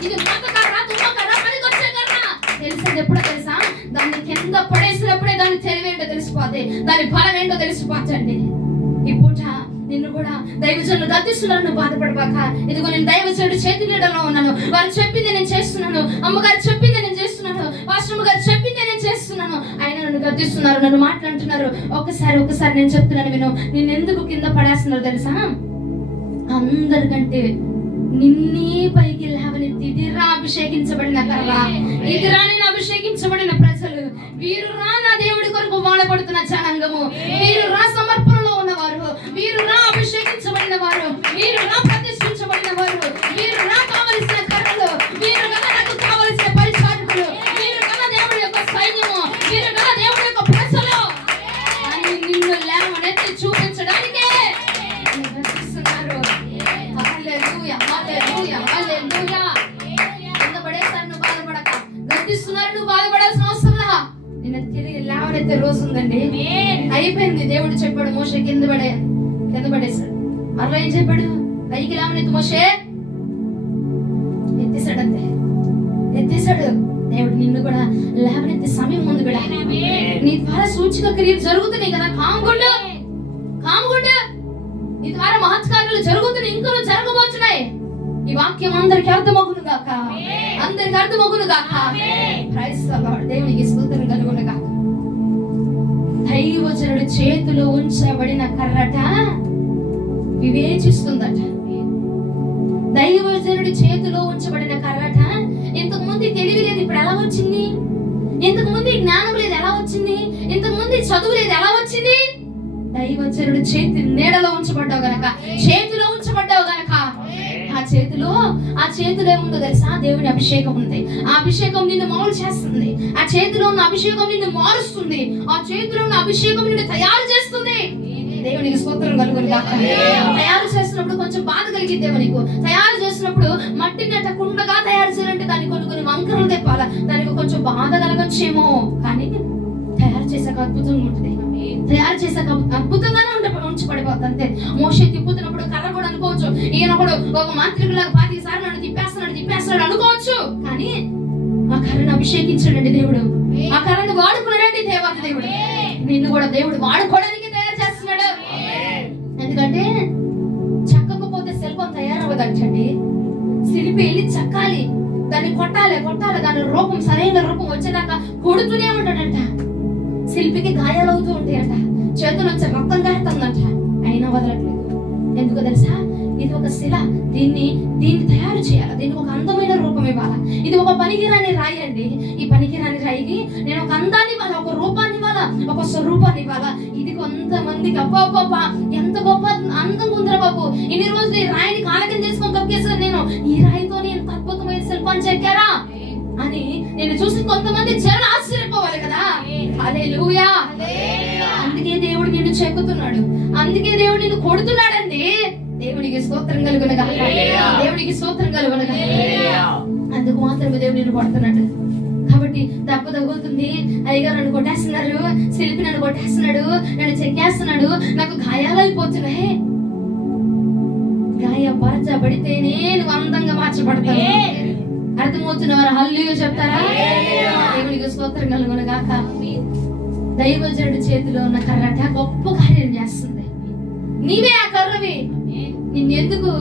ఇది మత కర్ర, తుమ్మ కర్ర, పనికొచ్చే కర్ర. తెలిసేది ఎప్పుడో తెలుసా? దాన్ని కింద పడేసినప్పుడే దాని తెలివేంటో తెలిసిపోతే, దాని బలం ఏంటో తెలిసిపోతండి. ఈ పూట నిన్ను కూడా దైవజనులు గద్దిస్తున్నారు, నువ్వు బాధపడబాక. ఇదిగో నేను దైవజనుడు చేతి నీడలో ఉన్నాను, వారు చెప్పింది నేను చేస్తున్నాను, అమ్మగారు చెప్పింది నేను చేస్తున్నాను, పాస్టర్ గారు చెప్పింది నేను చేస్తున్నాను, ఆయన నన్ను గద్దిస్తున్నారు, నన్ను మాట్లాడుతున్నారు. ఒకసారి నేను చెప్తున్నాను విను. నిన్ను ఎందుకు కింద పడేస్తున్నారు తెలుసా? అందరికంటే నిన్నే పైకి లేవనెత్తి, ఇదిరా అభిషేకించబడిన కర్ర, ఇదిరా నేను అభిషేకించబడిన ప్రజలు, వీరురా నా దేవుడి కొరకు వాడబడుతున్న జనాంగము, వీరురా సమర్పణలో ఉన్నవారు, వీరురా అభిషేకించబడిన వారు, వీరురా ప్రతిష్ఠించబడిన వారు, వీరురా కావలసిన కర్రలు, వీరుగా నాకు కావలసిన పరిచారకులు, వీరుగా దేవుడి యొక్క సైన్యము, వీరుగా దేవుడి యొక్క ప్రజలు అని నిన్ను లేవనెత్తి చూపించడానికే హల్లెలూయా, హల్లెలూయా, హల్లెలూయా. కింద పడేసారు, నువ్వు బాధపడక. గద్దిస్తున్నారు, నువ్వు బాధపడాల్సిన అవసరం లా. నిన్ను తిరిగి లేవనెత్తే రోజు ఉందండి. అయిపోయింది. దేవుడు చెప్పాడు మోషే కింద పడేశాడు. మరలా ఏం చెప్పాడు? పైకి లేవనెత్తు మోషే. ఎత్తేసాడంతే, ఎత్తేసాడు. దేవుడు నిన్ను కూడా లేవనెత్తే సమయం ఉంది బిడ్డ. నీ ద్వారా సూచిక క్రియలు జరుగుతున్నాయి కదా, కాముగుండు. నీ ద్వారా మహత్కార్యాలు జరుగుతున్నాయి, ఇంకా జరగబోతున్నాయి. ఈ వాక్యం అందరికి అర్థమగును గాక, అందరికి అర్థమగును గాక. Praise the lord. దేవునికి స్తుతి కలుగును గాక. దైవజనుడి చేతిలో ఉంచబడిన కర్రట వివేచిస్తుందట. దైవజనుడి చేతిలో ఉంచబడిన కర్రట ఇంతకు ముందు తెలివి లేదు, ఇప్పుడు ఎలా వచ్చింది? ఇంతకు ముందు జ్ఞానం లేదు, ఎలా వచ్చింది? ఇంతకు ముందు చదువు లేదు, ఎలా వచ్చింది? దైవజనుడు చేతి నీడలో ఉంచబడ్డావు గనక, చేతిలో ఉంచబడ్డావు గనక, ఆ చేతిలో ఏముందో తెలుసా? దేవుని అభిషేకం ఉంది. ఆ అభిషేకం నిన్ను మారు చేస్తుంది. ఆ చేతిలో ఉన్న అభిషేకం నిన్ను మారుస్తుంది. ఆ చేతిలో ఉన్న అభిషేకం నిన్ను తయారు చేస్తుంది. దేవునికి స్తోత్రం కలుగును గాక. తయారు చేస్తున్నప్పుడు కొంచెం బాధ కలిగిద్దేమో నీకు. తయారు చేసినప్పుడు మట్టినట్ట కుండగా తయారు చేయాలంటే దానికి కొన్ని వంకరలు తెప్పాల, దానికి కొంచెం బాధ కలగచ్చేమో, కానీ తయారు చేసాక అద్భుతంగా ఉంటుంది. తయారు చేసాక అద్భుతంగానే ఉంచబడిపోతుంది అంతే. మోషే తిప్పుతున్నప్పుడు కర్ర కూడా అనుకోవచ్చు, ఈయన కూడా ఒక మాంత్రికులాగా 25 సార్లు నన్ను తిప్పేస్తున్నాడు అనుకోవచ్చు, కానీ ఆ కర్రను అభిషేకించాడండి దేవుడు. ఆ కర్రను వాడుకున్నాడండి దేవాది దేవుడు. నిన్ను కూడా దేవుడు వాడుకోవడానికి తయారు చేస్తున్నాడు. ఎందుకంటే చెక్కకపోతే శిల్పం తయారవ్వదంటండి. శిల్పి వెళ్ళి చెక్కాలి, దాన్ని కొట్టాలి, దాని రూపం సరైన రూపం వచ్చేదాకా కొడుతూనే ఉంటాడంట. శిల్పికి గాయాలు అవుతూ ఉంటాయంట, చేతులు వచ్చి రక్తం కారుతుందంట, అయినా వదలట్లేదు. ఎందుకు తెలుసా? ఇది ఒక శిల, దీన్ని తయారు చేయాలి, దీనికి ఒక అందమైన రూపం ఇవ్వాలా. ఇది ఒక పనికిరాని రాయి అండి. ఈ పనికిరాని రాయికి నేను ఒక అందాన్ని ఇవ్వాలా, ఒక రూపాన్ని ఇవ్వాలా, ఒక స్వరూపాన్ని ఇవ్వాలా. ఇది కొంతమందికి అబ్బా ఎంత గొప్ప అందంగా ఉందిరా బాబు, ఇన్ని రోజులు ఈ రాయిని కాళ్ళ కింద తీసుకొని తొక్కేసాను నేను, ఈ రాయితో నేను అద్భుతమైన శిల్పాన్ని చెక్కారా అని నేను చూసి కొంతమంది జనం ఆశ్చర్యపోవాలి కదా. హల్లెలూయా. అందుకే దేవుడు నిన్ను చెక్కుతున్నాడు, అందుకే దేవుడు నిన్ను కొడుతున్నాడండి. దేవునికి స్తోత్రం కలుగునగాక, దేవునికి స్తోత్రం కలుగునగాక. అందుకు మాత్రమే దేవుడు నిన్ను కొడుతున్నాడు. కాబట్టి దెబ్బ తగులుతుంది, అయ్యగారు నన్ను కొట్టేస్తున్నారు, శిల్పి నన్ను కొట్టేస్తున్నాడు, నన్ను చెక్కేస్తున్నాడు, నాకు గాయాలైపోతున్నాయి. గాయపరచబడితేనే నువ్వు అందంగా మార్చబడతావు. అర్థమవుతున్న వారు హల్లెలూయా చెప్తారా? దేవునికి స్తోత్రం కలుగునగాక. దైవజనుడి చేతిలో ఉన్న కర్రట గొప్ప కార్యం చేస్తుంది. నీవే ఆ కర్రవి. నిన్నెందుకు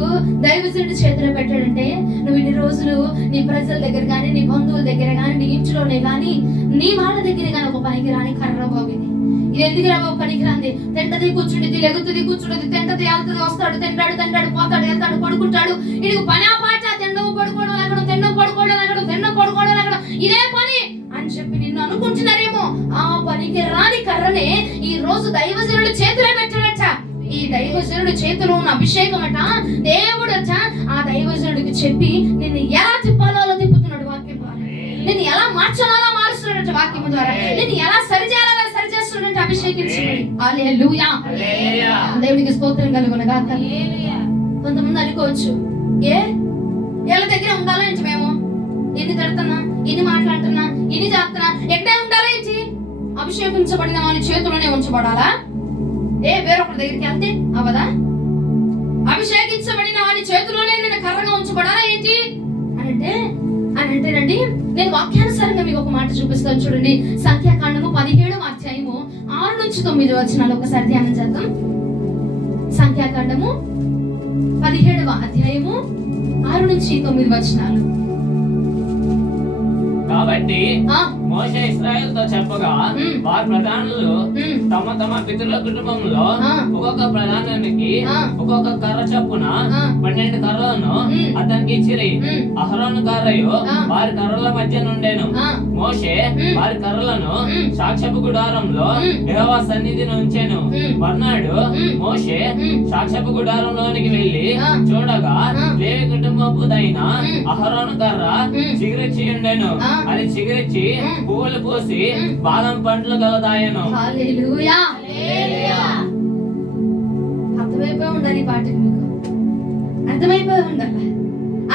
దైవజనుడి చేతిలో పెట్టాడంటే, నువ్వు ఇన్ని రోజులు నీ ప్రజల దగ్గర కానీ, నీ బంధువుల దగ్గర కానీ, నీ ఇంట్లోనే కానీ, నీ వాళ్ళ దగ్గర కానీ ఒక పనికి రాని కర్ర బాబు ఇది. ఇది ఎందుకు రా బాబు పనికి రాంది? తింటది కూర్చుంటుంది, లెగుతుంది కూర్చుంటుంది, తింటది వెళ్తుంది వస్తాడు, తింటాడు పోతాడు, వెళ్తాడు పడుకుంటాడు. ఇది పని పాట, తిండం పడుకోవడం లేకడం, తిండం పడుకోవడం లేకడం, తిండం పడుకోవడం లేకడం, ఇదే పని అని చెప్పి నిన్ను అనుకుంటున్నారేమో. ఆ పనికి రాని కర్రనే ఈ రోజు దైవజనుడి చేతిలో పెట్టాడట. ఈ దైవజనుడి చేతిలో ఉన్న అభిషేకం అట దేవుడట ఆ దైవజనుడికి చెప్పి నిన్ను ఎలా తిప్పాలో అలా తిప్పుతున్నాడు వాక్యం ద్వారా, నిన్ను ఎలా మార్చాలో అలా మారుస్తున్నాడట వాక్యం ద్వారా, నిన్ను ఎలా సరిచేయాలో అలా సరిచేస్తున్నాడంటే అభిషేకించి. హల్లెలూయా. దేవునికి స్తోత్రం కలుగునగాక. కొంతమంది అనుకోవచ్చు, వీళ్ళ దగ్గర ఉండాలా ఏంటి, మేము ఎన్ని తిడుతున్నా, ఎన్ని మాట్లాడుతున్నా, ఎన్ని చేస్తున్నా, ఎక్కడే ఉండాలా ఏంటి? అభిషేకించబడిన వాని చేతిలోనే ఉంచబడాలా? వేరొకరి దగ్గరికి వెళ్తే అవదా? అభిషేకించబడిన వాని చేతిలోనే నేను కర్రగా ఉంచబడాలా ఏంటి అని అంటేనండి, నేను వాక్యానుసారంగా మీకు ఒక మాట చూపిస్తాను చూడండి. సంఖ్యాకాండము 17వ అధ్యాయము 6 నుంచి 9 వచనాలు ఒకసారి ధ్యానం చేద్దాం. సంఖ్యాకాండము 17వ అధ్యాయము 6 నుంచి 9 వచనాలు. కాబట్టి మోషే ఇశ్రాయేలుతో చెప్పగా, వారి ప్రధానులు తమ తమ పితరుల కుటుంబంలో ఒక్కొక్క ప్రధానానికి ఒక్కొక్క కర్ర చొప్పున 12 కర్రలను అతనికి ఇచ్చిరి. అహరోను కర్రయు వారి కర్రల మధ్య నుండెను. మోషే వారి కర్రలను సాక్ష్యపు గుడారంలో యెహోవా సన్నిధిని ఉంచెను. మర్నాడు మోషే సాక్ష్యపు గుడారంలోనికి వెళ్లి చూడగా, లేవి కుటుంబపుదైన అహరోను కర్ర చిగురిచ్చి ఉండెను. అది చిగురిచ్చి పువ్వులు పూసి బాదం పండ్లు గలదాయను. హల్లెలూయా. అర్థమైపోయి ఉండాలి ఈ పాటకి, మీకు అర్థమైపోయి ఉండాలి.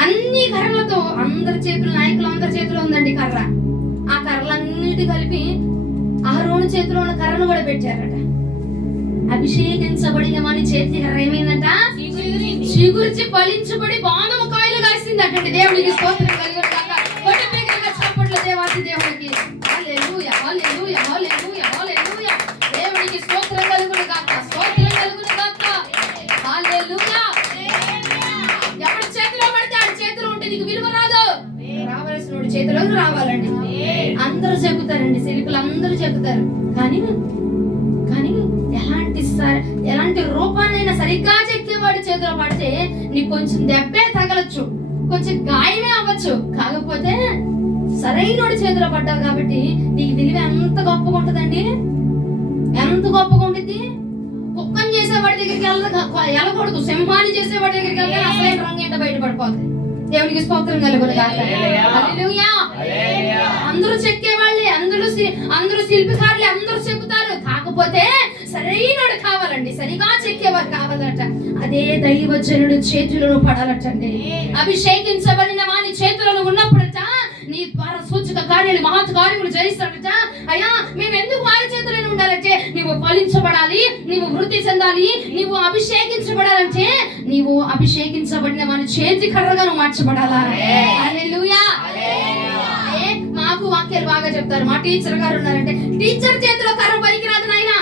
అన్ని కర్రలతో అందరి చేతులు, నాయకులు అందరి చేతిలో ఉందండి కర్ర. ఆ కర్రలన్నిటి కలిపి అహరోను చేతిలో ఉన్న కర్రను కూడా పెట్టారట. అభిషేకించబడిన వాని చేతి కర్ర ఏమైందంట? చిగురించి ఫలించబడి బాదము కాయలు కాసిందట. దేవుడికి స్తోత్రం కలుగుగాక. దేవాది దేవునికి హల్లెలూయా, హల్లెలూయా, హల్లెలూయా, హల్లెలూయా. దేవునికి స్తోత్రం కలుగునుగాక, స్తోత్రం కలుగునుగాక. హల్లెలూయా. ఎవరి చేతిలో పడితే ఆడి చేతిలో ఉంటే నీకు విలువ రాదు. రావాల్సిన వాడి చేతిలోకి రావాలండి. అందరూ చెబుతారండి, శిల్పులు అందరూ చెబుతారు, కానీ ఎలాంటి రూపాన్నైనా సరిగ్గా చెక్కేవాడి చేతిలో పడితే నీకు కొంచెం దెబ్బే తగలచ్చు, కొంచెం గాయమే అవ్వచ్చు. కాకపోతే సరైనోడి చేతిలో పడ్డావు కాబట్టి నీకు విలువ ఎంత గొప్పగా ఉంటుందండి, ఎంత గొప్పగా ఉంటుంది. కుక్కని చేసేవాడి దగ్గరికి వెళ్ళకూడదు, సింహాన్ని చేసేవాడి దగ్గరికి వెళ్తే అసలైన రంగు ఏంటో బయటపడిపోతుంది. దేవునికి స్తోత్రం కలుగునుగాక. హల్లెలూయా. అందరూ చెక్కేవాళ్ళే, అందరూ శిల్పకారులే, అందరూ చెక్కుతారు. కాకపోతే సరైనడు కావాలండి, సరిగా చెక్కేవారు కావాలట. అదే దైవజనుడు చేతులను పడాలటండి. అభిషేకించబడిన వాని చేతులను ఉన్నప్పుడట నీ ద్వారా సూచక కార్యాలు, మహత్ కార్యములు జరిగిస్తాడట. అయ్యా, మేము ఎందుకు వారి చేతులను ఉండాలంటే నీవు ఫలించబడాలి, నీవు వృద్ధి చెందాలి, నీవు అభిషేకించబడాలంటే నీవు అభిషేకించబడిన వాని చేతి కర్రగా నువ్వు మార్చబడాలా. హల్లెలూయా. మాకు వాక్యాలు బాగా చెప్తారు. మా టీచర్ గారు ఉన్నారంటే టీచర్ చేతిలో కర్ర పనికిరాదు నాయన,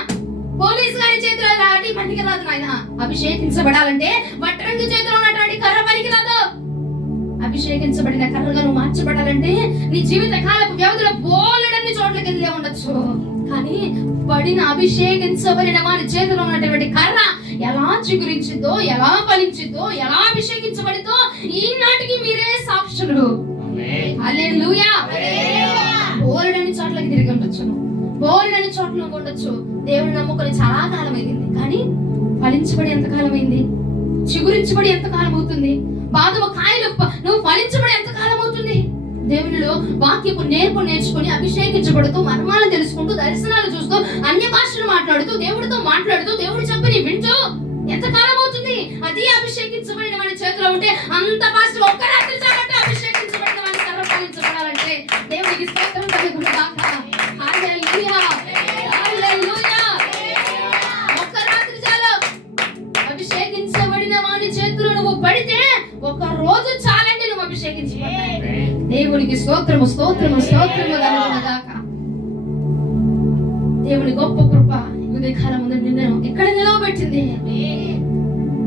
పోలీస్ గారి చేతిలో లాఠీ పనికిరాదు నాయన. అభిషేకించబడాలంటే వడ్రంగి చేతిలో ఉన్నటువంటి కర్ర పనికిరాదు. అభిషేకించబడిన కర్రగా నువ్వు మార్చబడాలంటే నీ జీవిత కాలపు వ్యవధిలో బోలెడన్ని చోట్లకి వెళ్ళే ఉండొచ్చు, కానీ అభిషేకించబడిన వారి చేతిలో ఉన్నటువంటి కర్ర ఎలా చిగురించిందో, ఎలా ఫలించిందో, ఎలా అభిషేకించబడిందో ఈనాటికి మీరే సాక్షులు. హల్లెలూయా. బోలెడన్ని చోట్లకి తిరిగి ఉండొచ్చు, బోలెడన్ని చోట్ల ఉండొచ్చు. దేవుని నమ్ముకొని చాలా కాలం అయింది, కానీ ఫలించబడి ఎంత కాలం అయింది? చిగురించబడి ఎంత కాలం అవుతుంది? బాదమ కాయలు నువ్వు ఫలించబడి ఎంత కాలం అవుతుంది? దేవునిలో వాక్యపు నేర్పు నేర్చుకుని అభిషేకించబడుతూ మర్మాలను తెలుసుకుంటూ దర్శనాలు చూస్తూ అన్య భాషలు మాట్లాడుతూ దేవుడితో మాట్లాడుతూ దేవుడి చెప్పని వింటూ ఎంత కాలం అవుతుంది? అది అభిషేకించబడిన మన చేతిలో ఉంటే అంత ఫాస్ట్ ఒక్క రాత్రి చాలంటే అభిషేకించబడిన మన కర్ర ఫలించబడాలంటే దేవుడికి స్తోత్రం కలుగును గాక. హల్లెలూయా, హల్లెలూయా. ఒక్క రాత్రి చాలు. అభిషేకించబడిన వాని చేతిలో నువ్వు పడితే ఒక రోజు చాలండి నువ్వు అభిషేకించబడాలి. దేవునికి స్తోత్రము, స్తోత్రము, స్తోత్రము కలుగును గాక. దేవుని గొప్ప కృప ఉదయ కాలం ముందు నిన్ను ఎక్కడ నిలవబెట్టింది?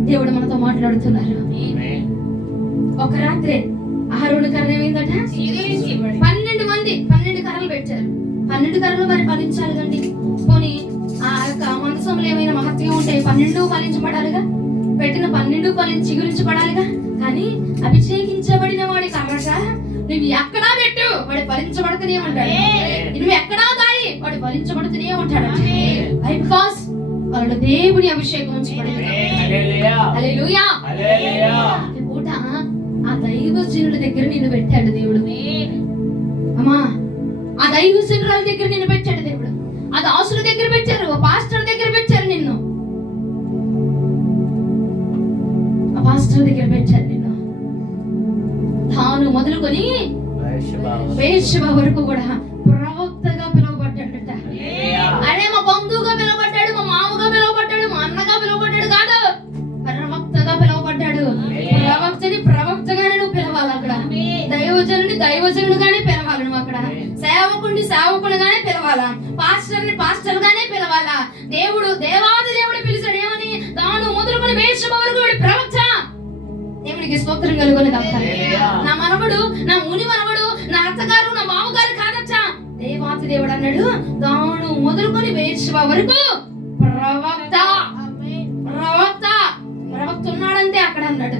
దేవుడు మనతో మాట్లాడుతున్నారు. ఒక రాత్రి ఆహారుని కర్ర ఏమైందట? 12 కర్రలు పెట్టారు. 12 కర్రలు మరి ఫలించాలి కండి. పోనీ ఆ యొక్క మందసంలో ఏమైనా మహత్యం ఉంటే 12 ఫలించబడాలిగా, పెట్టిన 12 చిగురించబడాలిగా. కానీ అభిషేకించబడిన వాడి కర్రగా నువ్వు ఎక్కడా పెట్టు వాడు ఫలించబడుతూనే ఉంటాడు, నువ్వు ఎక్కడా దాయి వాడు ఫలించబడుతూనే ఉంటాడు. బికాస్ వాళ్ళు దేవుని అభిషేకం ఉంచబడింది. హల్లెలూయా. ఈ పూట ఆ దైవజనుల దగ్గర నిన్ను పెట్టాడు దేవుడు. అమ్మా, ఆ దైవజనుల దగ్గర నిన్ను పెట్టాడు దేవుడు. ఆ దాసుల దగ్గర పెట్టారు, ఆ పాస్టర్ దగ్గర పెట్టారు నిన్ను, ఆ పాస్టర్ దగ్గర పెట్టారు నిన్ను. తాను మొదలుకొని బేర్షెబా వరకు కూడా ప్రవక్తగా పిలువబడ్డాడట. అరే మా బంధువుగా పిలువబడ్డాడు, మా మామగా పిలువబడ్డాడు, మా అన్నగా పిలువబడ్డాడు కాదు, ప్రవక్తగా పిలువబడ్డాడు. ప్రవక్తగానే నువ్వు పిలవాలి అక్కడ, దైవజనుడిగానే పిలవాలి నువ్వు అక్కడ, సేవకుడిగానే పిలవాలా, పాస్టర్ గానే పిలవాలా. దేవాది దేవుడు పిలిచాడు ఏమని? తాను మొదలుకొని బేర్షెబా వరకు ప్రవక్త. దేవునికి స్తోత్రం కలుగును గాక. నా మనవడు, నా ముని మనవడు, నా అత్తగారు, నా మామగారు కాదచ్చా. దేవాతి దేవుడు అన్నాడు తాను మొదలుకొని బేర్షెబా వరకు ప్రవక్త. ప్రవక్త ఉన్నాడంతే అక్కడ అన్నాడు.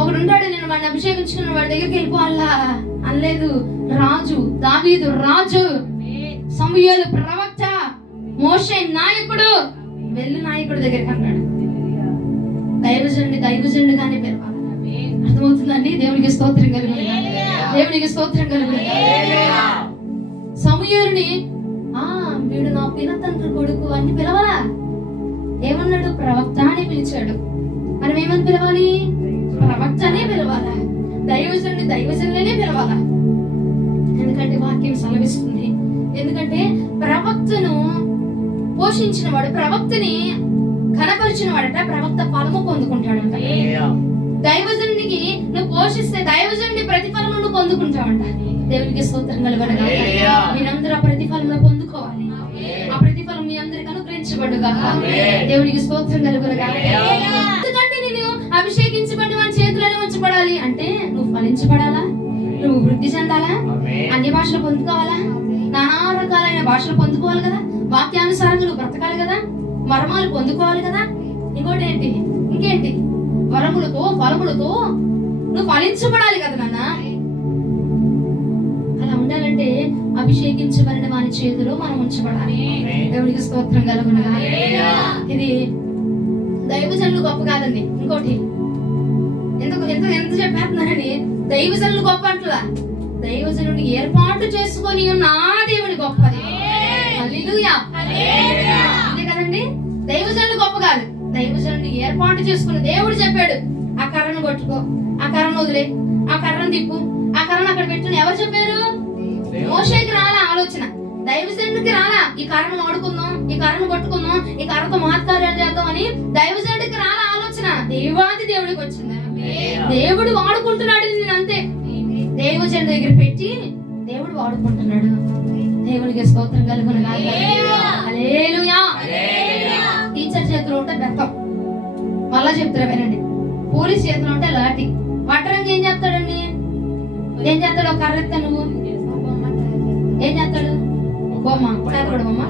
ఒకడు ఉంటాడు, నేను వాడిని అభిషేకించుకున్న వాడి దగ్గరికి వెళ్ళిపోవాలా అనలేదు. రాజు, దావీదు రాజు, సమూయేలు ప్రవక్త, మోషే నాయకుడు, వెళ్ళి నాయకుడి దగ్గరికి అన్నాడు. దైవజనుడిగానే పిలవాలి. అర్థమవుతుందండి? దేవునికి స్తోత్రం కలుగును, దేవునికి స్తోత్రం కలుగును. సమూయేలుని వీడు నా పినతండ్రి కొడుకు అని పిలవాలా? ఏమన్నాడు? ప్రవక్త అని పిలిచాడు. మనం ఏమని పిలవాలి? ప్రవక్తనే పిలవాలా, దైవజనులనే పిలవాలా. ఎందుకంటే వాక్యం సెలవిస్తుంది. ఎందుకంటే ప్రవక్తను పోషించిన వాడు, ప్రవక్తని కనపరిచిన వాడట ప్రవక్త ఫలము పొందుకుంటాడంట. దైవజనుడికి నువ్వు పోషిస్తే దైవజనుడి ప్రతిఫలం నువ్వు పొందుకుంటావంట. దేవునికి స్తోత్రం కలుగును గాక. మీరందరూ ఆ ప్రతిఫలంలో పొందుకోవాలి. ఆ ప్రతిఫలం మీ అందరికి అనుగ్రహించబడు గాక. దేవునికి స్తోత్రం కలుగును గాక. ఎందుకంటే నేను అభిషేకించబడిన వాడి చేతిలోనే ఉంచబడాలి అంటే నువ్వు ఫలించబడాలా, నువ్వు వృద్ధి చెందాలా, అన్ని భాషలు పొందుకోవాలా, నానా రకాలైన భాషలు పొందుకోవాలి కదా, వాక్యానుసారంగా నువ్వు బ్రతకాలి కదా, మర్మాలు పొందుకోవాలి కదా. ఇంకేంటి వరములతో ఫలములతో నువ్వు ఫలించబడాలి కదా నాన్న. అలా ఉండాలంటే అభిషేకించబడిన వారి చేతిలో మనం ఉంచబడాలి. దేవునికి స్తోత్రం కలుగును గాక. ఇది దైవజనులు గొప్ప కాదండి. ఇంకోటి ఎంత చెప్పేస్తున్నారని దైవజనులు గొప్ప అంటులా, దైవజనుడిని ఏర్పాటు చేసుకొని ఉన్న దేవుని గొప్పది. హల్లెలూయా. అంతే కదండి? దైవజనులు గొప్ప కాదు, దైవజనుడిని ఏర్పాటు చేసుకుని దేవుడు చెప్పాడు ఆ కర్రను పట్టుకో, ఆ కర్రను వదిలే, ఆ కర్రను తిప్పు, ఆ కర్రను అక్కడ పెట్టు. ఎవరు చెప్పారు? మోషేకి రాలా ఆలోచన, దైవజనుడికి రాలా ఈ కర్రను వాడుకుందాం, ఈ కర్రను పట్టుకుందాం, ఈ కర్రతో మహత్కార్యాలు చేద్దాం అని దైవజనుడికి రాలా ఆలోచన. దేవాది దేవుడికి వచ్చింది. దేవుడు వాడుకుంటున్నాడు నేను అంతే. దైవజనుడి దగ్గర పెట్టి దేవుడు వాడుకుంటున్నాడు. దేవునికి స్తోత్రం కలుగును గాక. హల్లెలూయా. టీచర్ చేతిలో ఉంటే బెత్తం, మళ్ళా చెప్తారు వినండి. పోలీస్ చేతిలో ఉంటే లాఠీ. వడ్రంగి ఏం చేస్తాడండి? ఏం చేస్తాడు? ఒక కర్ర ఎత్తా, నువ్వు ఏం చేస్తాడు? బొమ్మ చేస్తాడు, బొమ్మ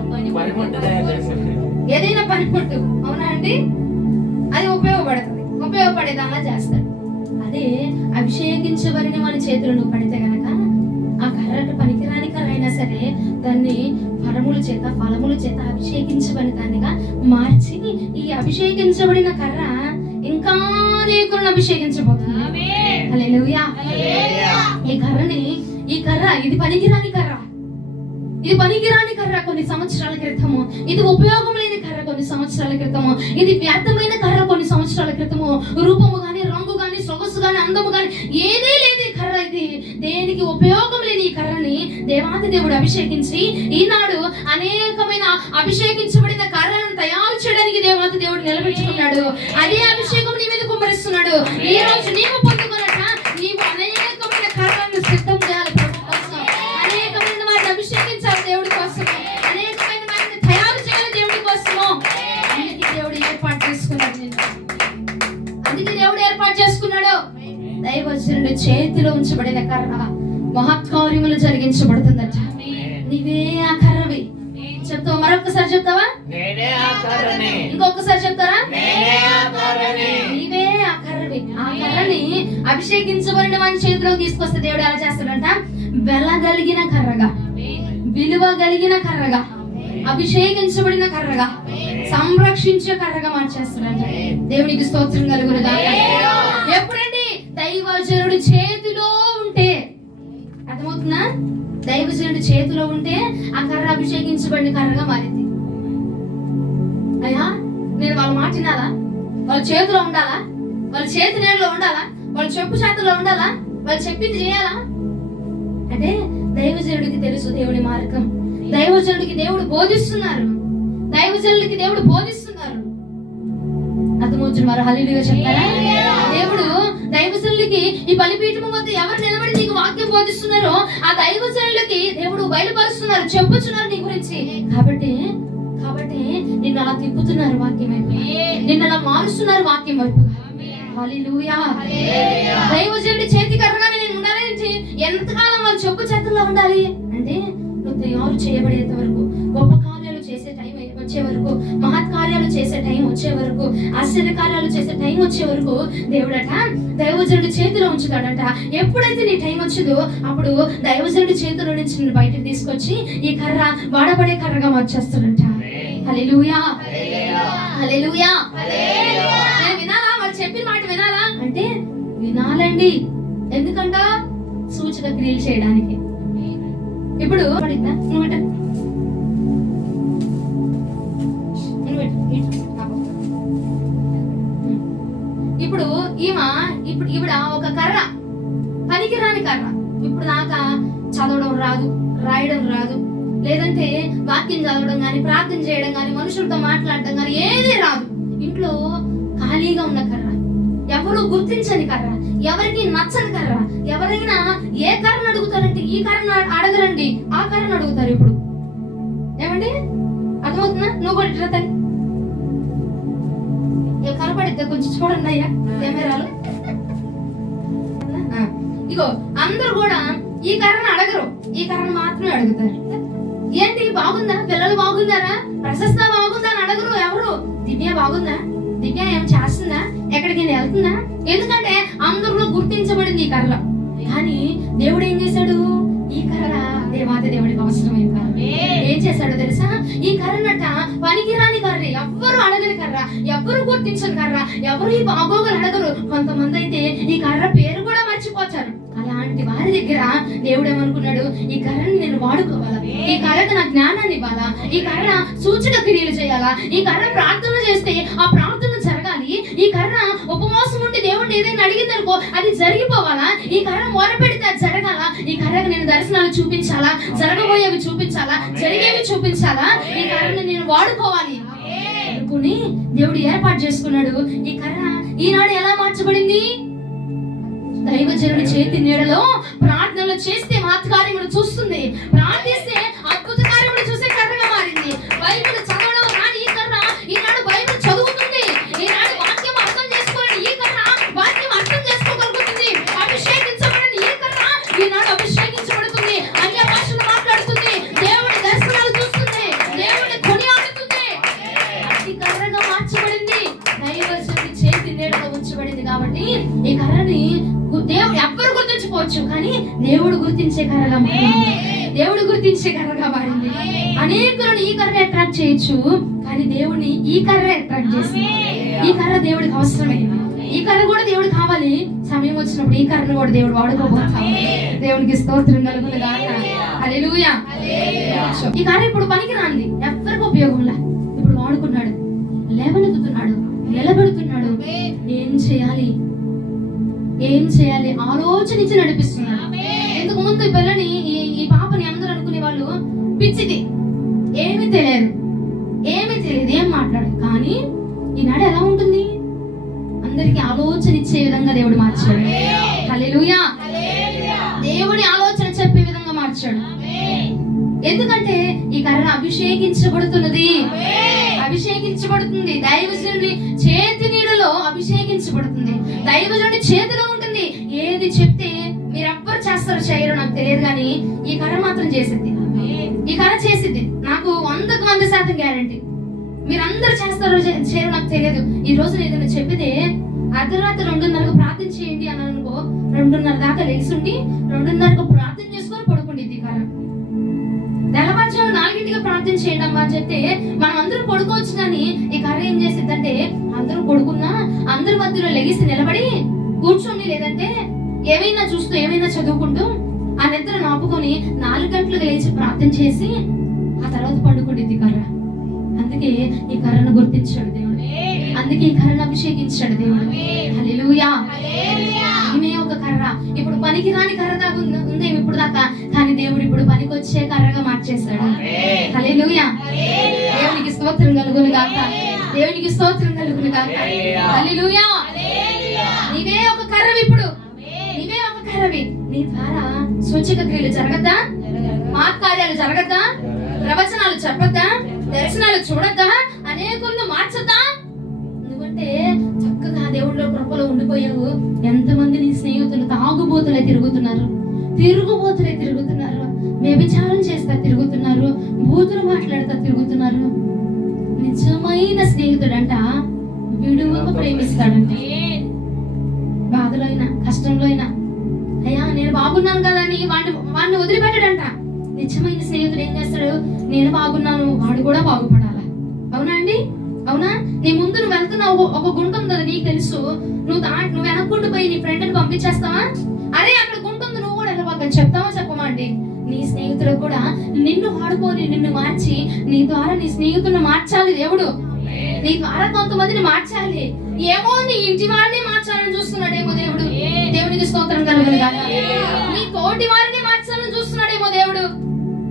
ఏదైనా పనిముట్టు, అవునా అండి? అది ఉపయోగపడేదాకా చేస్తాడు. అదే అభిషేకించబడిన మన చేతులు నువ్వు పడితే గనక ఆ కర్ర పనికిరాని కర్ర అయినా సరే దాన్ని ఫలముల చేత అభిషేకించబడిన దానిగా మార్చి ఈ అభిషేకించబడిన కర్ర ఇంకా అనేకులను అభిషేకించబోతుంది. హల్లెలూయా. ఈ కర్ర ఇది పనికిరాని కర్ర, ఇది పనికిరాని కర్ర కొన్ని సంవత్సరాల క్రితము, ఇది ఉపయోగం లేని కర్ర కొన్ని సంవత్సరాల క్రితము, ఇది వ్యర్థమైన కర్ర కొన్ని సంవత్సరాల క్రితము. రూపము గాని, రంగు గాని, సొగసు గాని, అందము గాని ఏదీ లేదు ఈ కర్ర. ఇది దేనికి ఉపయోగం లేని ఈ కర్రని దేవాది దేవుడు అభిషేకించి ఈనాడు అనేకమైన అభిషేకించబడిన కర్రలను తయారు చేయడానికి దేవాది దేవుడు నిలబెట్టుకున్నాడు. అదే అభిషేకం నీ మీద కుమ్మరిస్తున్నాడు. ఈ రోజు నీవు పొందుకున్నట్ట నీవు అనేకమైన కర్రలను సిద్ధం చేయాలి. అనేకమైన వారిని అభిషేకించాలి దేవుడి కోసం, అనేకమైన వారిని తయారు చేయాలి దేవుడి కోసము. అందుకే దేవుడు ఏర్పాటు చేసుకున్నాడు. దైవజనుడి చేతిలో ఉంచబడిన కర్ర మహత్కార్యములు జరిగించబడుతుందట. నీవే ఆ కర్రవి. చెప్తావా? మరొకసారి చెప్తావా? ఇంకొకసారి చెప్తారా? నీవే ఆ కర్రవి. ఆ కర్రని అభిషేకించబడిన వాని చేతిలో తీసుకొస్తే దేవుడు ఎలా చేస్తాడంట? వెలగలిగిన కర్రగా, విలువ కలిగిన కర్రగా, అభిషేకించబడిన కర్రగా, సంరక్షించే కర్రగా మార్చేస్తాడంట. దేవునికి స్తోత్రం కలుగును గాక. ఎప్పుడండి? దైవజనుడి చేతిలో ఉంటే. అర్థమవుతుందా? దైవజనుడి చేతిలో ఉంటే ఆ కర్ర అభిషేకించబడిన కర్రగా మారింది. అయ్యా, నేను వాళ్ళ మాట వినాలా? వాళ్ళ చేతిలో ఉండాలా? వాళ్ళ చేతి నేలలో ఉండాలా? వాళ్ళ చెప్పు చేతిలో ఉండాలా? వాళ్ళు చెప్పింది చేయాలా? అంటే దైవజనుడికి తెలుసు దేవుడి మార్గం. దైవజనుడికి దేవుడు బోధిస్తున్నారు. అర్థమవుతుంది మరి? హల్లెలూయా చెప్తారా? దేవుడు దైవజనులకి ఈ బలిపీఠం వద్ద ఎవరు నిలబడి నీకు వాక్యం బోధిస్తున్నారో ఆ దైవజనులకి దేవుడు బయలుపరుస్తున్నారు, చెప్పుచున్నారు నీ గురించి. కాబట్టి నిన్ను అలా తిప్పుతున్నారు వాక్యం వైపు, నిన్ను అలా మారుస్తున్నారు వాక్యం వైపు. హల్లెలూయా. దైవజనుడి చేతి కర్రగానే నేను ఉండాలని ఎంతకాలం వాళ్ళు చెప్పు చేతుల్లో ఉండాలి అంటే నువ్వు తయారు చేయబడేంత వరకు, గొప్ప కార్యాలు చేసే టైం వచ్చే వరకు, మహత్ కార్యాలు చేసే టైం వచ్చే వరకు, ఆశ్చర్య కార్యాలు చేసే టైం వచ్చే వరకు దేవుడట దైవజనుడి చేతిలో ఉంచుతాడట. ఎప్పుడైతే నీ టైం వచ్చిందో అప్పుడు దైవజనుడి చేతిలో నుంచి నిన్ను బయటకు తీసుకొచ్చి ఈ కర్ర వాడబడే కర్రగా మార్చేస్తాడంట. హల్లెలూయా. హల్లెలూయా. నేను వినాలా? వాళ్ళు చెప్పిన మాట వినాలా అంటే వినాలండి. ఎందుకంట? సూచక క్రియలు చేయడానికి. ఇప్పుడు ఈవిడ ఒక కర్ర, పనికిరాని కర్ర. ఇప్పుడు దాకా చదవడం రాదు, రాయడం రాదు, లేదంటే వాక్యం చదవడం గాని, ప్రార్థన చేయడం గాని, మనుషులతో మాట్లాడడం గాని ఏది రాదు. ఇంట్లో ఖాళీగా ఉన్న కర్ర, ఎవరు గుర్తించని కర్ర, ఎవరికి నచ్చని కర్ర. ఎవరైనా ఏ కర్రను అడుగుతారంటే ఈ కర్రను అడగరండి, ఆ కర్రను అడుగుతారు. ఇప్పుడు ఏమండి అర్థమవుతుందా? నువ్వు కూడా ఇట్లా తల్లి కనపడిద్దా? కొంచెం చూడండి అయ్యా కెమెరాలు. ఇగో అందరూ కూడా ఈ కర్రను అడగరు, ఈ కర్రను మాత్రమే అడుగుతారు. ఏంటి బాగుందా? పిల్లలు బాగున్నారా? ప్రశస్త బాగుందా అని అడగరు ఎవరు. దివ్య బాగుందా? దివ్య ఏం చేస్తుందా? ఎక్కడికి వెళ్తుందా? ఎందుకంటే అందరిలో గుర్తించబడింది ఈ కర్ర. కానీ దేవుడు ఏం చేశాడు? ఈ కర్ర దేవాది దేవుడికి అవసరమైన కర్ర. ఏం చేశాడో తెలుసా? ఈ కర్రనట పనికిరాని కర్ర, ఎవ్వరు అడగని కర్ర, ఎవ్వరు గుర్తించని కర్ర, ఎవరు ఈ బాగోగులు అడగరు. కొంతమంది అయితే ఈ కర్ర పేరు కూడా మర్చిపోతారు. అలాంటి వారి దగ్గర దేవుడు ఏమనుకున్నాడు? ఈ కర్రని నేను వాడుకోవాలా, ఈ కర్రకు నా జ్ఞానాన్ని ఇవ్వాలా, ఈ కర్ర సూచక క్రియలు చేయాలా, ఈ కర్ర ప్రార్థన చేస్తే ఆ ప్రార్థన జరగాలి, ఈ కర్ర ఉపవాసం ఉండి దేవుడిని ఏదైనా అడిగిందనుకో అది జరిగిపోవాలా, ఈ కర్ర మొరపెడితే అది జరగాల, ఈ కర్రకు నేను దర్శనాలు చూపించాలా, జరగబోయేవి చూపించాలా, జరిగేవి చూపించాలా, ఈ కర్రని నేను వాడుకోవాలి అనుకుని దేవుడు ఏర్పాటు చేసుకున్నాడు. ఈ కర్ర ఈనాడు ఎలా మార్చబడింది? దైవజనుడి చేతి నీడలో ప్రార్థనలు చేస్తే మహత్కార్యములు చూస్తుంది, ప్రార్థిస్తే అద్భుత కార్యములు చూసే కర్రగా మారింది. బైబిల్ చదవడం రాని ఈ కర్ర ఈనాడు బైబిల్ చదువుతుంది. ఈనాడు వాక్యం అర్థం చేసుకోలేని ఈ కర్ర వాక్యం అర్థం చేసుకోగలుగుతుంది. అభిషేకించబడని ఈ కర్ర ఈనాడు అభిషేకించబడుతుంది. అన్య భాషలు మాట్లాడుతుంది, దేవుడి దర్శనాలు చూస్తుంది, దేవుడిని కొనియాడుతుంది. ఈ కర్రగా మార్చబడింది, దైవజనుడి చేతి నీడలో ఉంచబడింది. కాబట్టి ఈ కర్రని దేవుడు ఎవ్వరు గుర్తించుకోవచ్చు, కానీ దేవుడు గుర్తించే కర్రగా మారింది. దేవుడు గుర్తించే కర్రగా మారింది. అనేకులను ఈ కర్ర అట్రాక్ట్ చేయొచ్చు, కానీ దేవుడిని ఈ కర్ర అట్రాక్ట్ చేసింది. ఈ కర్ర దేవుడికి అవసరమే. ఈ కర్ర కూడా దేవుడు కావాలి. సమయం వచ్చినప్పుడు ఈ కర్రను కూడా దేవుడు వాడుకోబోతాడు. దేవునికి స్తోత్రం కలుగును గాక. హల్లెలూయా. ఈ కర్ర ఇప్పుడు పనికి రాంది, ఎవ్వరికి ఉపయోగంలా. ఇప్పుడు వాడుకున్నాడు, లేవనెత్తుతున్నాడు, నిలబెడుతున్నాడు. ఏం చేయాలి ఆలోచన ఇచ్చి నడిపిస్తున్నాడు. ఇంతకు ముందు ఈ పిల్లని ఈ పాపని అందరూ అనుకునే వాళ్ళు పిచ్చిది, ఏమీ తెలియదు, ఏం మాట్లాడు. కానీ ఈనాడు ఎలా ఉంటుంది, అందరికి ఆలోచన ఇచ్చే విధంగా దేవుడు మార్చాడు. హల్లెలూయా. దేవుడి ఆలోచన చెప్పే విధంగా మార్చాడు. ఎందుకంటే ఈ కర్ర అభిషేకించబడుతున్నది, అభిషేకించబడుతుంది. దైవజనుడి చేతి నీడలో అభిషేకించబడుతుంది, దైవజనుడి చేతిలో ఉంటుంది. ఏది చెప్తే మీరెవ్వరు చేస్తారో చేయరో నాకు తెలియదు, కానీ ఈ కర్ర మాత్రం చేసిద్ది. ఈ కర్ర చేసిద్ది. నాకు 100% గ్యారంటీ. మీరందరూ చేస్తారో చేయరో నాకు తెలియదు. ఈ రోజు నేను ఏదైనా చెప్పితే అర్ధరాత్రి 2:30కు ప్రార్థన చేయండి అని అనుకో, 2:30 దాకా లేచుండి 2:30కు ప్రార్థన చేసుకొని పడుకుండి. ఈ కర్ర తెల్లవారుజాము 4ంటికి ప్రార్థన చేయండి అమ్మా అని చెప్తే మనం అందరూ పడుకోవచ్చు, కానీ ఈ కర్ర ఏం చేసిద్దంటే అందరూ పడుకున్నా అందరి మధ్యలో లెగిసి నిలబడి కూర్చొని, లేదంటే ఏమైనా చూస్తూ ఏమైనా చదువుకుంటూ ఆ నిద్ర నాపుకొని 4 గంటలకు లేచి ప్రార్థన చేసి ఆ తర్వాత పండుకుంటుంది కర్ర. అందుకే ఈ కర్రను గుర్తించాడు దేవుడు, అందుకే ఈ కర్రను అభిషేకించాడు దేవుడు. హల్లెలూయా. ఈమె ఒక కర్ర ఇప్పుడు పనికి రాని కర్ర దాకా ఉందేమి ఇప్పుడు దాకా, కానీ దేవుడు ఇప్పుడు పనికి వచ్చే కర్రగా మార్చేశాడు. హల్లెలూయా. దేవునికి స్తోత్రం కలుగును గాక. దేవునికి స్తోత్రం కలుగును గాక. హల్లెలూయా. నీవే ఒక కర్రవి, ఇప్పుడు నీవే ఒక కర్రవి. నీ ద్వారా సూచక క్రియలు జరగద్దా, మహత్కార్యాలు జరగద్దా, ప్రవచనాలు చెప్పద్దా, దర్శనాలు చూడద్దా, అనేకులను మార్చద్దా. ఎందుకంటే చక్కగా దేవుడిలో కృపలో ఉండిపోయావు. ఎంతమంది నీ స్నేహితులు తాగుబోతులే తిరుగుతున్నారు, వ్యభిచారం చేస్తా తిరుగుతున్నారు, బూతులు మాట్లాడుతా తిరుగుతున్నారు. నిజమైన స్నేహితుడంట విడువక ప్రేమిస్తాడంట. బాధలో అయినా కష్టంలో అయినా అయ్యా నేను బాగున్నాను కదా అని వాడిని వదిలిపెట్టాడంట. నిజమైన స్నేహితుడు ఏం చేస్తాడు, నేను బాగున్నాను వాడు కూడా బాగుపడాలా. అవునా అండి? అవునా? నీ ముందు నువ్వు వెళ్తున్నావు, ఒక గుంట ఉంది కదా నీకు తెలుసు, నువ్వు వెనక్కుంటూ పోయి నీ ఫ్రెండ్ని పంపించేస్తావా? అరే అక్కడ గుంట ఉంది నువ్వు కూడా వెళ్ళబాకని చెప్తావా చెప్పమా అండి? నీ స్నేహితుడు కూడా నిన్ను వాడుకొని నిన్ను మార్చి నీ ద్వారా నీ స్నేహితుడిని మార్చాలి దేవుడు. నీ ద్వారా కొంతమందిని మార్చాలి. ఏమో నీ ఇంటి వారిని మార్చాలని చూస్తున్నాడేమో దేవుడు. దేవునికి స్తోత్రం కలుగును గాక. నీ తోటి వారిని మార్చాలని చూస్తున్నాడేమో దేవుడు.